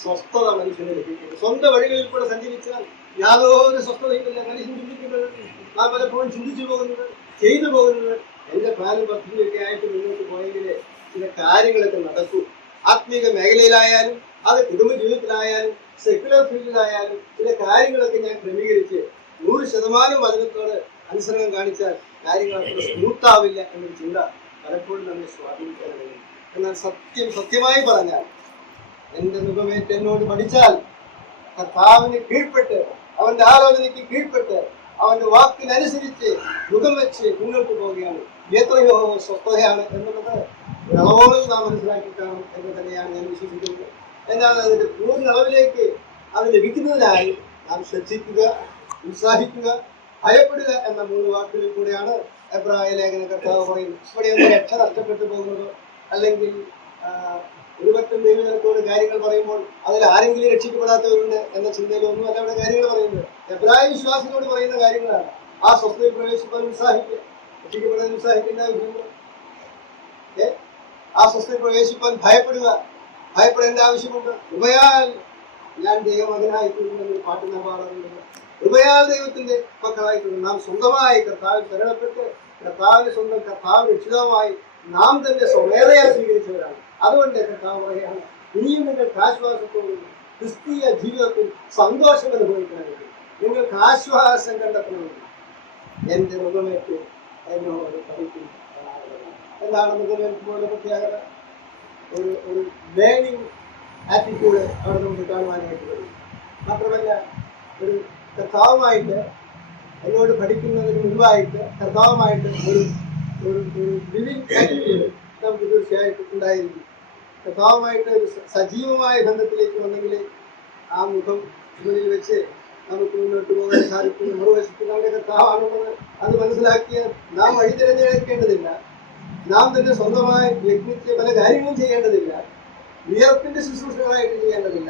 സ്വസ്ഥത മനുഷ്യനെ ലഭിക്കുന്നു. സ്വന്തം വഴികളിൽ കൂടെ സഞ്ചരിച്ചാൽ യാതൊരു സ്വസ്ഥതയുമില്ല. മനുഷ്യൻ ചിന്തിക്കുന്നത്, ആ പലപ്പോഴും ചിന്തിച്ചു പോകുന്നത്, ചെയ്തു പോകുന്നത്, എന്റെ പ്ലാനും പദ്ധതിയൊക്കെ ആയിട്ട് മുന്നോട്ട് പോയെങ്കിലേ ചില കാര്യങ്ങളൊക്കെ നടക്കൂ. ആത്മീക മേഖലയിലായാലും അത് കുടുംബ ജീവിതത്തിലായാലും സെക്യുലർ ഫീൽഡിലായാലും ചില കാര്യങ്ങളൊക്കെ ഞാൻ ക്രമീകരിച്ച് 100% വചനത്തോട് അനുസരണം കാണിച്ചാൽ കാര്യങ്ങൾ അത്ര സ്മൂത്താവില്ല എന്നൊരു ചിന്ത പലപ്പോഴും നമ്മെ സ്വാധീനിക്കാൻ കഴിയും. എന്നാൽ സത്യമായി പറഞ്ഞാൽ എന്റെ മുഖമേറ്റ് എന്നോട് പഠിച്ചാൽ കർത്താവിന് കീഴ്പ്പെട്ട് അവന്റെ ആലോചനയ്ക്ക് കീഴ്പ്പെട്ട് അവന്റെ വാക്കിനനുസരിച്ച് മുഖം വെച്ച് മുന്നോട്ട് പോവുകയാണ്. എത്രയോ സ്വസ്ഥതയാണ് എന്നുള്ളത് ഒരളവോളം നാം മനസ്സിലാക്കി കാണും എന്ന് തന്നെയാണ് ഞാൻ വിശ്വസിക്കുന്നത്. എന്നാൽ അതിന്റെ പൂർണ്ണ അളവിലേക്ക് അത് ലഭിക്കുന്നതിനായി നാം ശ്രദ്ധിക്കുക, ഉത്സാഹിക്കുക, ഭയപ്പെടുക എന്ന 3 വാക്കുകളിൽ കൂടെയാണ് എബ്രായ ലേഖന കർത്താവ് പറയുന്നത്. ഇവിടെ ഒന്ന് രക്ഷ നഷ്ടപ്പെട്ടു പോകുന്നതോ അല്ലെങ്കിൽ ഒരു പറ്റം ദൈവജനത്തോട് കാര്യങ്ങൾ പറയുമ്പോൾ അതിൽ ആരെങ്കിലും രക്ഷിക്കപ്പെടാത്തവരുണ്ട് എന്ന ചിന്തയിലൊന്നും അല്ല ഇവിടെ കാര്യങ്ങൾ പറയുന്നത്. എബ്രായ വിശ്വാസികളോട് പറയുന്ന കാര്യങ്ങളാണ്. ആ സ്വസ്ഥയിൽ പ്രവേശിക്കാൻ ഉത്സാഹിക്കുക, രക്ഷിക്കപ്പെടാൻ ഉത്സാഹിക്കേണ്ട ആവശ്യമുണ്ട്. ആ സ്വസ്ഥയിൽ പ്രവേശിക്കാൻ ഭയപ്പെടേണ്ട ആവശ്യമുണ്ട്. കൃപയാൽ ഞാൻ ദൈവമകനായിത്തീരുമെന്നൊരു പാട്ട് നാം പാടാറുണ്ട്. കൃപയാൽ ദൈവത്തിന്റെ മക്കളായിട്ടുണ്ട്. നാം സ്വന്തമായി കർത്താവിൽ ശരണപ്പെട്ട് കർത്താവിന്റെ സ്വന്തം കർത്താവ് രക്ഷിതാവായി നാം തന്നെ സ്വമേധയാ സ്വീകരിച്ചവരാണ്. അതുകൊണ്ട് കർത്താവ് പറയാണ്, ഇനിയും നിങ്ങൾക്ക് ആശ്വാസത്തോടും ക്രിസ്തീയ ജീവിതത്തിൽ സന്തോഷം അനുഭവിക്കണമെങ്കിൽ, നിങ്ങൾക്ക് ആശ്വാസം കണ്ടെത്തണമെങ്കിൽ എന്റെ മുഖമേറ്റ് എന്നോട് പഠിക്കും. എന്താണ് മുഖമേൽക്കുമ്പോഴുള്ള പ്രത്യേകത? ഒരു ലേണിംഗ് ആറ്റിറ്റ്യൂഡ് അവിടെ നമുക്ക് കാണുവാനായിട്ട് കഴിയും. മാത്രമല്ല, ഒരു കർത്താവുമായിട്ട് എന്നോട് പഠിക്കുന്നതിന് മുൻപായിട്ട് കർത്താവുമായിട്ട് ഒരു ലിവിങ് ആറ്റിറ്റ്യൂഡ് നമുക്ക് തീർച്ചയായിട്ടും ഉണ്ടായിരിക്കും. കർത്താവുമായിട്ട് ഒരു സജീവമായ ബന്ധത്തിലേക്ക് വന്നെങ്കിൽ ആ മുഖം മുന്നിൽ വെച്ച് നമുക്ക് മുന്നോട്ട് പോകാൻ സാധിക്കും. മറുവശത്ത് നമ്മുടെ കർത്താവാണുള്ളത് അത് മനസ്സിലാക്കിയാൽ നാം വഴി തിരഞ്ഞെടുക്കേണ്ടതില്ല. നാം തന്നെ സ്വന്തമായി യത്നിച്ച് പല കാര്യങ്ങളും ചെയ്യേണ്ടതില്ല. വിയർപ്പിന്റെ ശുശ്രൂഷകളായിട്ട് ചെയ്യേണ്ടതില്ല.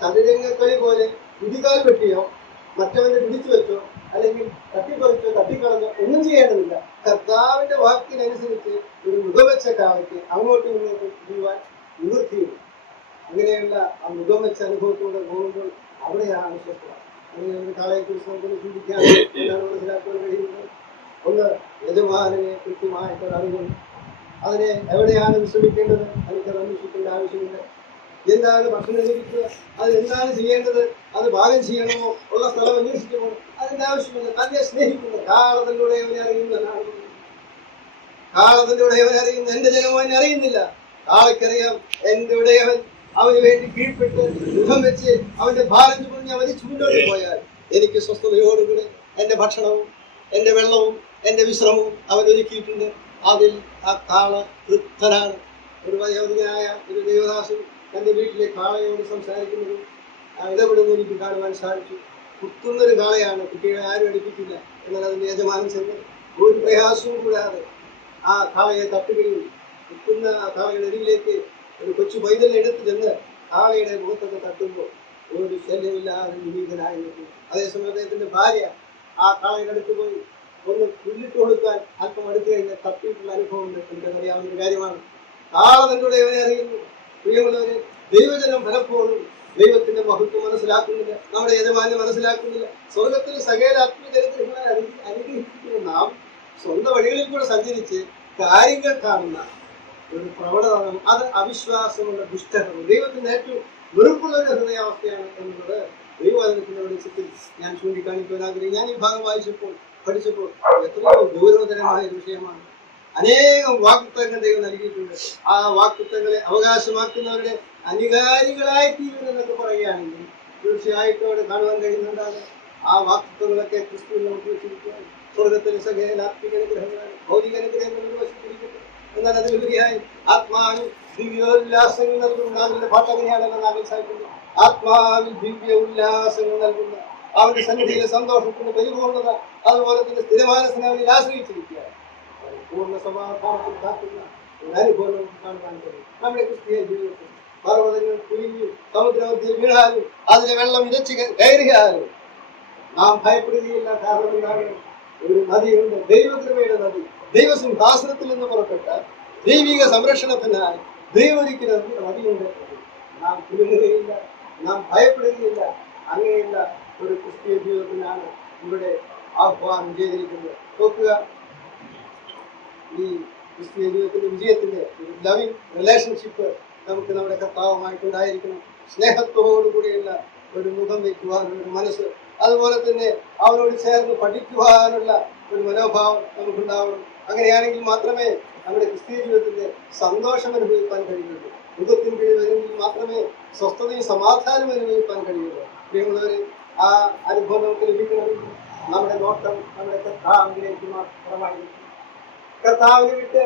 ചതുരംഗക്കളി പോലെ പിടികാൽ വെട്ടിയോ മറ്റവനെ പിടിച്ചു വെച്ചോ അല്ലെങ്കിൽ തട്ടിപ്പറിച്ചോ തട്ടിക്കളഞ്ഞോ ഒന്നും ചെയ്യേണ്ടതില്ല. കർത്താവിന്റെ വാക്കിനനുസരിച്ച് ഒരു മുഖമെച്ച കാലയ്ക്ക് അങ്ങോട്ടും ഇങ്ങോട്ടും ചെയ്യുവാൻ നിവൃത്തിയുണ്ട്. അങ്ങനെയുള്ള ആ മുഖം വെച്ച അനുഭവത്തോടെ പോകുമ്പോൾ അവിടെയാണ് സ്വസ്ഥത. അങ്ങനെയുള്ള കാളയെക്കുറിച്ച് നമുക്ക് ചിന്തിക്കാൻ മനസ്സിലാക്കാൻ കഴിയുന്നത്. ഒന്ന്, യജമാനനെ കൃത്യമായിട്ട് അറിയുന്നു. അതിനെ എവിടെയാണ് വിശ്രമിക്കേണ്ടത് എനിക്കത് അന്വേഷിക്കേണ്ട ആവശ്യമില്ല. എന്താണ് ഭക്ഷണം ലഭിക്കുക, അതെന്താണ് ചെയ്യേണ്ടത്, അത് ഭാഗം ചെയ്യണമോ ഉള്ള സ്ഥലം അന്വേഷിക്കുമോ അതിന്റെ ആവശ്യമില്ല. തന്നെ സ്നേഹിക്കുന്നു. കാളത്തിലൂടെ അവനെ അറിയുന്നതാണ്. കാളത്തിലൂടെ അവനെ അറിയുന്നു. എന്റെ ജനമോ എന്നെ അറിയുന്നില്ല. കാളയ്ക്കറിയാം എന്റെ ഉടയവൻ അവന് വേണ്ടി കീഴ്പ്പെട്ട് മുഖം വെച്ച് അവന്റെ ഭാരം ചുമഞ്ഞ് അവനിച്ച് മുന്നോട്ട് പോയാൽ എനിക്ക് സ്വസ്ഥതയോടുകൂടെ എന്റെ ഭക്ഷണവും എന്റെ വെള്ളവും എന്റെ വിശ്രമവും അവൻ ഒരുക്കിയിട്ടുണ്ട്. അതിൽ ആ കാള വൃദ്ധനാണ്. ഒരു വയോധികനായ ഒരു ദേവദാസൻ തൻ്റെ വീട്ടിലെ കാളയോട് സംസാരിക്കുന്നതും ഇടപെടുന്നത് എനിക്ക് കാണുവാൻ സാധിച്ചു. കുത്തുന്നൊരു കാളയാണ്, കുട്ടികളെ ആരും അടുപ്പിക്കില്ല. എന്നാൽ അതിൻ്റെ യജമാനൻ ചെന്ന് ഒരു പ്രയാസവും കൂടാതെ ആ കാളയെ തട്ടുകയും കുത്തുന്ന ആ കാളയുടെ അരികിലേക്ക് ഒരു കൊച്ചു പൈതലിനെ എടുത്ത് ചെന്ന് കാളയുടെ മുഖത്തൊക്കെ തട്ടുമ്പോൾ ഒരു ശല്യമില്ലാതെ വിനീതനായി നിൽക്കും. അതേസമയം അദ്ദേഹത്തിന്റെ ഭാര്യ ആ കാളയുടെ അടുത്ത് പോയി ഒന്ന് പുല്ലിട്ട് കൊടുക്കാൻ അല്പം അടുത്ത് കഴിഞ്ഞാൽ തപ്പിയിട്ടുള്ള അനുഭവം ഉണ്ട്. എനിക്കറിയാവുന്ന ഒരു കാര്യമാണ്. കാള തന്നോട് ഇവനെ അറിയുന്നു. പ്രിയമുള്ളവരെ, ദൈവജനം പലപ്പോഴും ദൈവത്തിന്റെ മഹത്വം മനസ്സിലാക്കുന്നില്ല, നമ്മുടെ യജമാനെ മനസ്സിലാക്കുന്നില്ല. സ്വർഗത്തിൽ സകല ആത്മീയതരത്തിലുള്ള അനുഗ്രഹിക്കുന്ന നാം സ്വന്തം വഴികളിൽ കൂടെ സഞ്ചരിച്ച് കാര്യങ്ങൾ കാണുന്ന ഒരു പ്രവണത, അത് അവിശ്വാസമുള്ള ദുഷ്ടമാണ്. ദൈവത്തിന് ഏറ്റവും വെറുപ്പുള്ള ഒരു ഹൃദയാവസ്ഥയാണ് എന്നുള്ളത് ദൈവവചനത്തിന്റെ വെളിച്ചത്തിൽ ഞാൻ ചൂണ്ടിക്കാണിക്കുവാൻ ആഗ്രഹിക്കും. ഞാൻ ഈ ഭാഗം പഠിച്ചപ്പോൾ എത്രയോ ഗൗരവതരമായ ഒരു വിഷയമാണ്. അനേകം വാക്തത്വങ്ങൾ ദൈവം നൽകിയിട്ടുണ്ട്. ആ വാക്തത്വങ്ങളെ അവകാശമാക്കുന്നവരുടെ അനുകാരികളായി തീരുമെന്നൊക്കെ പറയുകയാണെങ്കിൽ തീർച്ചയായിട്ടും അവിടെ കാണുവാൻ കഴിയുന്നുണ്ടാകും. ആ വാക്തത്വങ്ങളൊക്കെ ക്രിസ്തുവിൽ നമുക്ക് വെച്ചിരിക്കുകയാണ്. സ്വർഗത്തിൽ സകല ആത്മിക അനുഗ്രഹങ്ങളാണ്, ഭൗതിക അനുഗ്രഹങ്ങൾ വശത്തിരിക്കുന്നത്. എന്നാൽ അതിലുപരിയായി ആത്മാവിൽ ദിവ്യ ഉല്ലാസങ്ങൾ നൽകുന്ന, അതിന്റെ പാട്ട് അങ്ങനെയാണെന്ന് നാം മനസ്സിലാക്കുന്നത്. ആത്മാവിൽ ദിവ്യ ഉല്ലാസങ്ങൾ നൽകുന്ന അവന്റെ സന്നിധിയിലെ സന്തോഷത്തിന്റെ പരിപൂർണത, അതുപോലെ തന്നെ സ്ഥിരമാനസിനെ അവരിൽ ആശ്രയിച്ചിരിക്കുകയാണ്. പൂർണ്ണ സമാധാനത്തിൽ കാക്കുന്ന ഒരു അനുഭവം നമുക്ക് കാണാൻ കഴിയും. നമ്മുടെ ക്രിസ്തീയ ജീവിതത്തിൽ പർവ്വതങ്ങൾ കുലുങ്ങി സമുദ്രമധ്യത്തിൽ വീണാലും അതിലെ വെള്ളം ഇരച്ച് കയറിയാലും നാം ഭയപ്പെടുകയില്ല. കാരണം എന്താണ്? ഒരു നദിയുണ്ട്, ദൈവകൃപയുടെ നദി. ദൈവസിംഹാസനത്തിൽ നിന്ന് പുറപ്പെട്ട ദൈവിക സംരക്ഷണത്തിനായി ദൈവൊരിക്കുന്ന നദിയുണ്ട്. നാം കുലുങ്ങുകയില്ല, നാം ഭയപ്പെടുകയില്ല. അങ്ങനെയുള്ള ഒരു ക്രിസ്തീയ ജീവിതത്തിനാണ് ഇവിടെ ആഹ്വാനം ചെയ്തിരിക്കുന്നത്. നോക്കുക, ഈ ക്രിസ്തീയ ജീവിതത്തിന്റെ വിജയത്തിന്റെ ഒരു ലവിങ് റിലേഷൻഷിപ്പ് നമുക്ക് നമ്മുടെ കർത്താവുമായിട്ടുണ്ടായിരിക്കണം. സ്നേഹത്തോടുകൂടിയുള്ള ഒരു മുഖം വയ്ക്കുവാനുള്ള ഒരു മനസ്സ്, അതുപോലെ തന്നെ അവനോട് ചേർന്ന് പഠിക്കുവാനുള്ള ഒരു മനോഭാവം നമുക്കുണ്ടാവണം. അങ്ങനെയാണെങ്കിൽ മാത്രമേ നമ്മുടെ ക്രിസ്തീയ ജീവിതത്തിന്റെ സന്തോഷം അനുഭവിക്കാൻ കഴിയുള്ളൂ. മുഖത്തിന് കീഴിൽ വരുമെങ്കിൽ മാത്രമേ സ്വസ്ഥതയും സമാധാനം അനുഭവിക്കാൻ കഴിയുള്ളൂ. പ്രിയമുള്ളവരെ, ആ അനുഭവം നമുക്ക് ലഭിക്കണമെങ്കിൽ നമ്മുടെ നോട്ടം നമ്മുടെ കർത്താവിലേക്ക് മാത്രമായിരിക്കും. കർത്താവിനെ വിട്ട്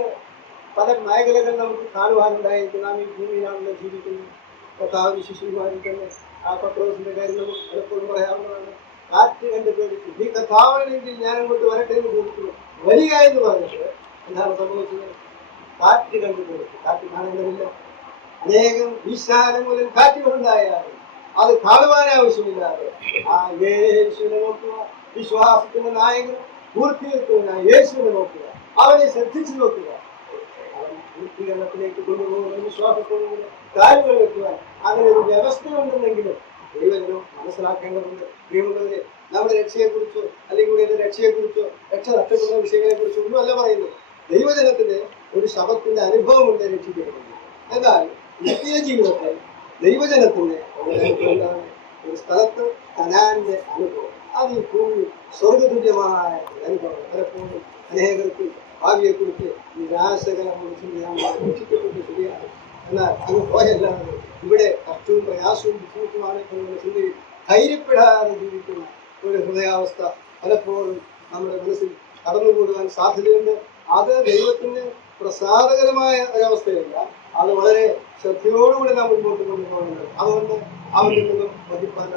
പല മേഖലകൾ നമുക്ക് കാണുവാനുണ്ടായിരിക്കും. നാം ഈ ഭൂമിയിലാണല്ലോ ജീവിക്കുന്നത്. കർത്താവിന് ശിശുമാരിൽ തന്നെ ആ പത്രോസിന്റെ കാര്യം നമുക്ക് പലപ്പോഴും പറയാവുന്നതാണ്. കാറ്റ് കണ്ട് പേടിച്ചു, നീ കർത്താവിനെങ്കിൽ ഞാൻ അങ്ങോട്ട് വരട്ടെ എന്ന് ചോദിക്കുന്നു. വരിക എന്ന് പറഞ്ഞിട്ട് എന്താണ് സംഭവിച്ചത്? കാറ്റ് കണ്ട് പേടിച്ചു. കാറ്റ് കാണുന്നതില്ല. അനേകം വിശാലങ്ങളിൽ കാറ്റുകളുണ്ടായാലും അത് കാണുവാൻ ആവശ്യമില്ലാതെ ആ യേശുവിനെ നോക്കുക. വിശ്വാസത്തിന്റെ നായകനും പൂർത്തീകരിക്കുന്നതിനായി യേശുവിനെ നോക്കുക, അവനെ ശ്രദ്ധിച്ചു നോക്കുക. അവൻ പൂർത്തീകരണത്തിലേക്ക് കൊണ്ടുപോകുന്ന വിശ്വാസത്തോടുകൂടി കാര്യങ്ങൾ വെക്കുവാൻ അങ്ങനെ ഒരു വ്യവസ്ഥയുണ്ടെന്നെങ്കിലും ദൈവജനം മനസ്സിലാക്കേണ്ടതുണ്ട്. പ്രിയമുള്ളവരെ, നമ്മുടെ രക്ഷയെക്കുറിച്ചോ അല്ലെങ്കിൽ എന്റെ രക്ഷയെക്കുറിച്ചോ രക്ഷ നഷ്ടപ്പെടുന്ന വിഷയങ്ങളെ കുറിച്ചോ ഒന്നുമല്ല പറയുന്നത്. ദൈവജനത്തിന് ഒരു ശബത്തിന്റെ അനുഭവമുണ്ട് രക്ഷിക്കപ്പെടുന്നത്. എന്നാൽ നിത്യ ജീവിതത്തിൽ ദൈവജനത്തിന്റെ ഒരു സ്ഥലത്ത് കനാന്റെ അനുഭവം, അത് ഈ ഭൂമി സ്വർഗതുല്യമായ അനുഭവം. പലപ്പോഴും അനേകർക്ക് ഭാവിയെക്കുറിച്ച് നിരാശകരമായ ചിന്തയാണ്, രക്ഷിക്കപ്പെട്ട് ശരിയാണ്. എന്നാൽ അങ്ങ് പോയല്ലാതെ ഇവിടെ കഷ്ടവും പ്രയാസവും ബുദ്ധിമുട്ടുമാണ് എന്നുള്ള ചിന്തയിൽ ധൈര്യപ്പെടാതെ ജീവിക്കുന്ന ഒരു ഹൃദയാവസ്ഥ പലപ്പോഴും നമ്മുടെ മനസ്സിൽ കടന്നുകൂടുവാൻ സാധ്യതയുണ്ട്. അത് ദൈവത്തിന് പ്രസാദകരമായ ഒരവസ്ഥയല്ല. അത് വളരെ ശ്രദ്ധയോടുകൂടി നാം മുൻപോട്ട് കൊണ്ടുപോകുന്നത്. അതുകൊണ്ട് അവന്റെ മുഖം വഹിപ്പാൻ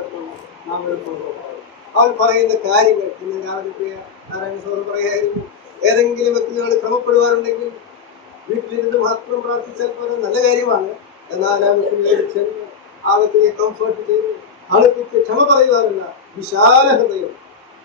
നാം എളുപ്പമുണ്ടാകും. അവൻ പറയുന്ന കാര്യങ്ങൾ ഇന്ന് രാവിലെ പ്രിയ നാരായണ സഹോദരൻ പറയായിരുന്നു, ഏതെങ്കിലും വ്യക്തികൾ ക്രമപ്പെടുവാറുണ്ടെങ്കിൽ വീട്ടിലിരുന്ന് മാത്രം പ്രാർത്ഥിച്ചാൽ പോലെ നല്ല കാര്യമാണ്. എന്നാൽ ആ വ്യക്തികളെ ചെന്ന് ആ വ്യക്തിയെ കംഫർട്ട് ചെയ്ത് തണുപ്പിച്ച് ക്ഷമ പറയുവാനുള്ള വിശാല ഹൃദയം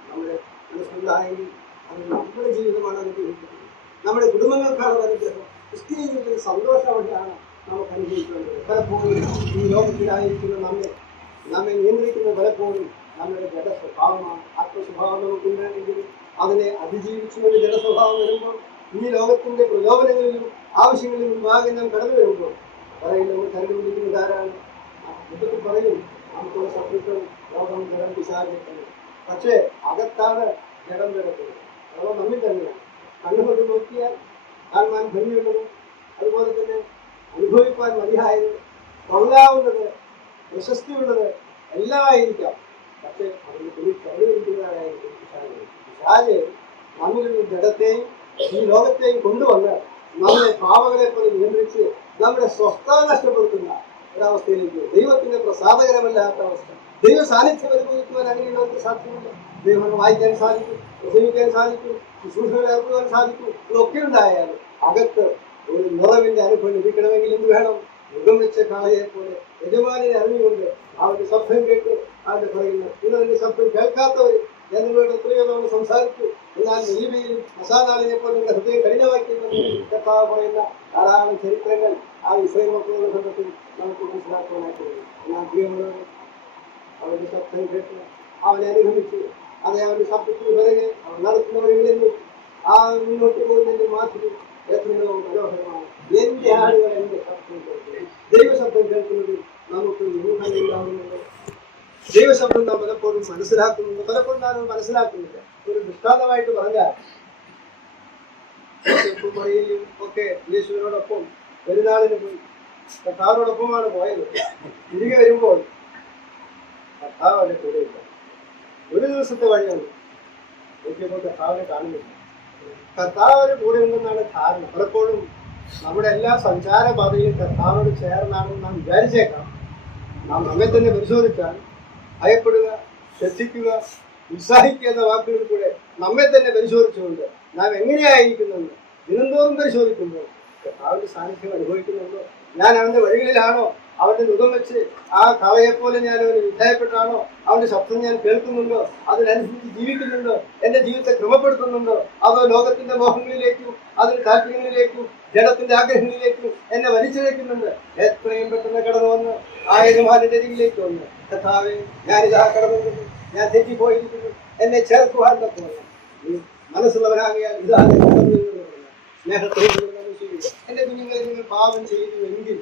നമ്മുടെ മനസ്സിലുണ്ടായെങ്കിൽ അത് നമ്മുടെ ജീവിതമാണ് അനുഗ്രഹിക്കുന്നത്. നമ്മുടെ കുടുംബങ്ങൾക്കാണ് അനുഗ്രഹം. ക്രിസ്തീയ ജീവിതത്തിൽ സന്തോഷം അവിടെയാണ് നമുക്ക് അനുഭവിക്കേണ്ടത്. പലപ്പോഴും ഈ ലോകത്തിലായിരിക്കുന്ന നമ്മെ നിയന്ത്രിക്കുന്ന പലപ്പോഴും നമ്മുടെ ജഡസ്വഭാവമാണ്. ആത്മസ്വഭാവം നമുക്കുണ്ടെങ്കിൽ അതിനെ അതിജീവിച്ചുകൊണ്ട് ജഡസ്വഭാവം വരുമ്പോൾ ഈ ലോകത്തിന്റെ പ്രലോഭനങ്ങളിലും ആവശ്യങ്ങളിലും മുൻപാകെ നാം കടന്നു വരുമ്പോൾ പറയും നമ്മൾ കണ്ടുപിടിക്കുന്നത് ആരാണ്? മുഖത്ത് പറയും നമുക്കുള്ള ശത്രുക്കൾ ലോകം ജഡം പിശാചിട്ടുണ്ട്. പക്ഷേ അകത്താണ് ജഡം കിടക്കുന്നത്. അതോ നമ്മിൽ തന്നെയാണ്. കണ്ണുകൊണ്ട് നോക്കിയാൽ കാണുവാൻ ഭംഗിയുള്ളത്, അതുപോലെ തന്നെ അനുഭവിപ്പാൻ മതിയായത്, കൊള്ളാവുന്നത്, പ്രശസ്തിയുള്ളത് എല്ലാം ആയിരിക്കാം. പക്ഷെ അതിന് പരിഹരിക്കുന്നതായിരിക്കും പിശാച്. പിശാച് നമ്മിലുള്ള ജഡത്തെയും ഈ ലോകത്തേക്ക് കൊണ്ടുവന്ന് നമ്മളെ പാവകളെ പോലെ നിയന്ത്രിച്ച് നമ്മുടെ സ്വസ്ഥത നഷ്ടപ്പെടുത്തുന്ന ഒരവസ്ഥയിലേക്ക്, ദൈവത്തിന്റെ പ്രസാദകരമല്ലാത്ത അവസ്ഥ, ദൈവ സാന്നിധ്യം അനുഭവിക്കുവാൻ അങ്ങനെയുള്ളവർക്ക് സാധ്യമല്ല. ദൈവം വായിക്കാൻ സാധിക്കും, പ്രസംഗിക്കാൻ സാധിക്കും, ശുശ്രൂഷകൾ ഏർപ്പെടുവാൻ സാധിക്കും. ഇതൊക്കെ ഉണ്ടായാലും അകത്ത് ഒരു നിറവിന്റെ അനുഭവം ലഭിക്കണമെങ്കിൽ എന്ത് വേണം? മുഖം വെച്ച കാളയെ പോലെ യജമാനെ അറിഞ്ഞുകൊണ്ട് അവന്റെ ശബ്ദം കേട്ട് അവന്റെ പറയുന്നത്. ഇന്നതിന്റെ ശബ്ദം കേൾക്കാത്തവർ ഞാൻ നിങ്ങളോട് എത്രയോ തവണ സംസാരിച്ചു, എന്നാൽ നീതിയിലും അസാനാളിനെ പോലെ നിങ്ങളുടെ ഹൃദയം കഠിനമാക്കിയെന്ന് കർത്താവ് പറയുന്ന ധാരാളം ചരിത്രങ്ങൾ ആ ഇസ്രായേൽ മക്കളുടെ ബന്ധത്തിൽ നമുക്ക് മനസ്സിലാക്കുവാനായിട്ട് കഴിയും. എന്നാൽ പ്രിയമുള്ളവരെ, അവന്റെ ശബ്ദം കേട്ട് അവനെ അനുഗമിച്ചു, അതെ അവന്റെ ശബ്ദത്തിന് പിറകെ അവൻ നടത്തുന്നവരെങ്കിലും ആ മുന്നോട്ട് പോകുന്നതിന്റെ മാറ്റം എത്രയോ മനോഹരമാണ്. എന്റെ ആളുകൾ എന്റെ ശബ്ദം കേൾക്കുന്നു. ദൈവശബ്ദം കേൾക്കുന്നത് നമുക്ക് ഊഹമില്ലാവുന്നുണ്ട്. ദൈവശബ്ദം നാം പലപ്പോഴും മനസ്സിലാക്കുന്നുണ്ട്, പലപ്പോഴും നാം മനസ്സിലാക്കുന്നില്ല. ഒരു ദൃഷ്ടാന്തമായിട്ട് പറഞ്ഞാൽ, മറിയയും ഒക്കെ യേശുവിനോടൊപ്പം പെരുന്നാളിന് പോയി. കർത്താവിനോടൊപ്പമാണ് പോയത്. തിരികെ വരുമ്പോൾ കർത്താവ് അവന്റെ കൂടെ ഇല്ല. ഒരു ദിവസത്തെ വഴിയുണ്ട്. നോക്കിയപ്പോൾ കർത്താവിനെ കാണുന്നില്ല. കർത്താവിന് കൂടെ ഉണ്ടെന്നാണ് ധാരണ. പലപ്പോഴും നമ്മുടെ എല്ലാ സഞ്ചാരപാതയിലും കർത്താവിനോട് ചേർന്നാണെന്ന് നാം വിചാരിച്ചേക്കാം. നാം നമ്മെ തന്നെ പരിശോധിച്ചാൽ ഭയപ്പെടുക, ശ്രദ്ധിക്കുക, ഉത്സാഹിക്കുക എന്ന വാക്കുകളിൽ കൂടെ നമ്മെ തന്നെ പരിശോധിച്ചുകൊണ്ട് നാം എങ്ങനെയായിരിക്കുന്നെന്ന് ദിനംതോറും പരിശോധിക്കുമ്പോൾ കർത്താവിന്റെ സാന്നിധ്യം അനുഭവിക്കുന്നുണ്ടോ? ഞാൻ അവന്റെ വഴികളിലാണോ? അവന്റെ മുഖം വെച്ച് ആ കാളയെപ്പോലെ ഞാൻ അവന് വിധേയപ്പെട്ടാണോ? അവന്റെ ശബ്ദം ഞാൻ കേൾക്കുന്നുണ്ടോ? അതിനനുസരിച്ച് ജീവിക്കുന്നുണ്ടോ? എന്റെ ജീവിതത്തെ ക്രമപ്പെടുത്തുന്നുണ്ടോ? അതോ ലോകത്തിന്റെ മോഹങ്ങളിലേക്കും അതിന്റെ താല്പര്യങ്ങളിലേക്കും ജഡത്തിന്റെ ആഗ്രഹങ്ങളിലേക്കും എന്നെ വലിച്ചിഴക്കുന്നുണ്ട്? എത്രയും പെട്ടെന്ന് കടന്നു വന്ന് ആ യജമാനന്റെ അരികിലേക്ക് വന്ന്, കർത്താവേ, ഞാനിതാ കടന്നു, ഞാൻ തെറ്റിപ്പോയിരിക്കുന്നു, എന്നെ ചേർക്കുവാൻ തക്കവണ്ണം മനസ്സുള്ളവരാകിയാൽ ഇതാ കടന്നു സ്നേഹത്തോട് എന്റെ കുഞ്ഞുങ്ങളെ നിങ്ങൾ പാപം ചെയ്തുവെങ്കിൽ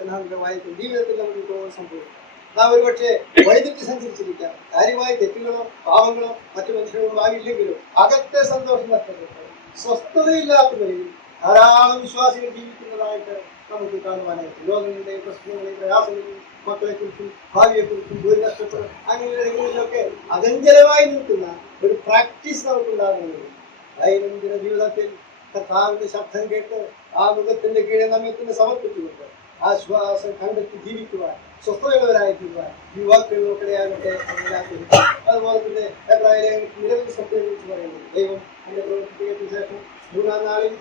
എന്നാണ് വായിക്കും. ജീവിതത്തിൽ നമുക്ക് ഇപ്പോൾ സംഭവിക്കും. നാം ഒരുപക്ഷെ വഴിതെറ്റി സഞ്ചരിച്ചിരിക്കാം. കാര്യമായ തെറ്റുകളോ പാവങ്ങളോ മറ്റു മനുഷ്യர்களോ ആകില്ലെങ്കിലും അകത്തെ സന്തോഷം നഷ്ടപ്പെട്ടു സ്വസ്ഥതയില്ലാത്ത നിലയിൽ ധാരാളം വിശ്വാസികൾ ജീവിക്കുന്നതായിട്ട് നമുക്ക് കാണുവാനായിട്ട്. രോഗങ്ങളുടെയും പ്രശ്നങ്ങളുടെയും പ്രയാസങ്ങളുടെയും മക്കളെക്കുറിച്ചും ഭാവിയെക്കുറിച്ചും ജോലി നഷ്ടപ്പെടും അങ്ങനെയൊക്കെ അഗഞ്ചലമായി നിൽക്കുന്ന ഒരു പ്രാക്ടീസ് നമുക്കുണ്ടാകുന്നത് ദൈനംദിന ജീവിതത്തിൽ കർത്താവിന്റെ ശബ്ദം കേട്ട് ആ മുഖത്തിന്റെ കീഴെ നമ്മെ തന്നെ സമർപ്പിച്ചുകൊണ്ട് ആശ്വാസം കണ്ടെത്തി ജീവിക്കുവാൻ, സ്വസ്ഥതയുള്ളവരായി തീരുവാൻ യുവാക്കളിലൊക്കെയാകട്ടെ. അതുപോലെ തന്നെ നിരവധി സത്യങ്ങളെ കുറിച്ച് പറയുന്നത് ദൈവം എന്റെ പ്രവർത്തിക്കത്തിന് ശേഷം 3-ാം നാളിൽ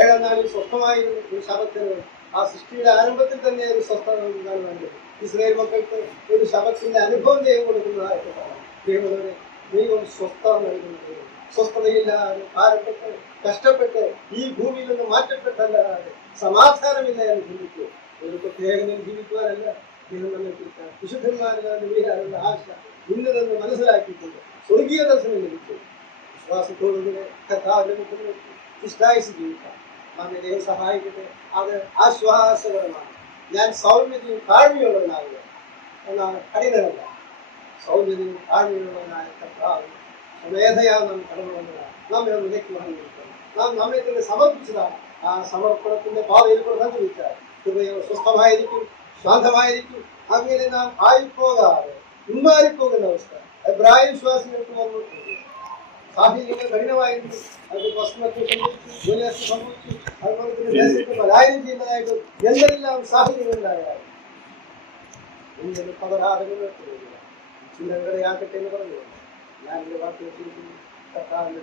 7-ാം നാളിൽ സ്വസ്ഥമായിരുന്നു. ഒരു ശബത്തിന് ആ സൃഷ്ടിയുടെ ആരംഭത്തിൽ തന്നെ ഒരു സ്വസ്ഥത നമുക്ക് കാണുവാൻ. ഇസ്രായേൽ മക്കൾക്ക് ഒരു ശബത്തിന്റെ അനുഭവം ദൈവം കൊടുക്കുന്നതായിട്ട് കാണാം. ദൈവം സ്വസ്ഥത നൽകുന്നത്, സ്വസ്ഥതയില്ലാതെ ഭാരപ്പെട്ട് കഷ്ടപ്പെട്ട് ഈ ഭൂമിയിൽ നിന്ന് മാറ്റപ്പെട്ടല്ലാതെ സമാധാനമില്ല എന്ന് ചിന്തിച്ചു. ഒരു പ്രത്യേകതയിൽ ജീവിക്കുവാനല്ല ദൈവം നമ്മെ കുറിച്ചാണ്. വിശുദ്ധന്മാരുടെ വീരാനുള്ള ആശ ഇന്നതെന്ന് മനസ്സിലാക്കിയിട്ടുണ്ട്. സ്വർഗീയ ദർശനം ലഭിച്ചു. വിശ്വാസത്തോടുകൂടെ കർത്താവിന്റെ മുഖം നോക്കി ഇഷ്ടായിച്ച് ജീവിക്കാം. നമ്മെ ദൈവം സഹായിക്കട്ടെ. അത് ആശ്വാസകരമാണ്. ഞാൻ സൗമ്യതയും താഴ്മയുള്ളവനാകുക എന്നാണ് കഠിനമല്ല. സൗമ്യതയും താഴ്മയുള്ളവനായ കർത്താവ് സ്വമേധയാൽ നാം കടന്നുവന്നതാണ്. നാം ഇത് വിലക്കുവാൻ നാം നമ്മെ തന്നെ സമർപ്പിച്ചതാണ്. ആ സമർപ്പണത്തിന്റെ പാതയിൽ കൂടെ സഞ്ചരിച്ചാൽ ഹൃദയം സ്വസ്ഥമായിരിക്കും, ശാന്തമായിരിക്കും. അങ്ങനെ നാം ആയിപ്പോകാതെ പിന്മാറിപ്പോകുന്ന അവസ്ഥ എബ്രായ വിശ്വാസികൾക്ക് വന്നിട്ടുണ്ട്. സാഹചര്യങ്ങൾ കഠിനമായിരുന്നു. അത് ഭക്ഷണത്തെ സംഭവിച്ചു, ജോലിയാക്കി സംഭവിച്ചു, അതുപോലെ തന്നെ ദേശത്ത് പലായനം ചെയ്യുന്നതായിട്ട് എന്തെല്ലാം സാഹചര്യങ്ങളുണ്ടായാലും എന്തെങ്കിലും പകരാതങ്ങൾ ചിന്തകളെയാക്കട്ടെ എന്ന് പറഞ്ഞു ഞാൻ എൻ്റെ വാക്ക് വെച്ചിരിക്കുന്നു. കർത്താവിന്റെ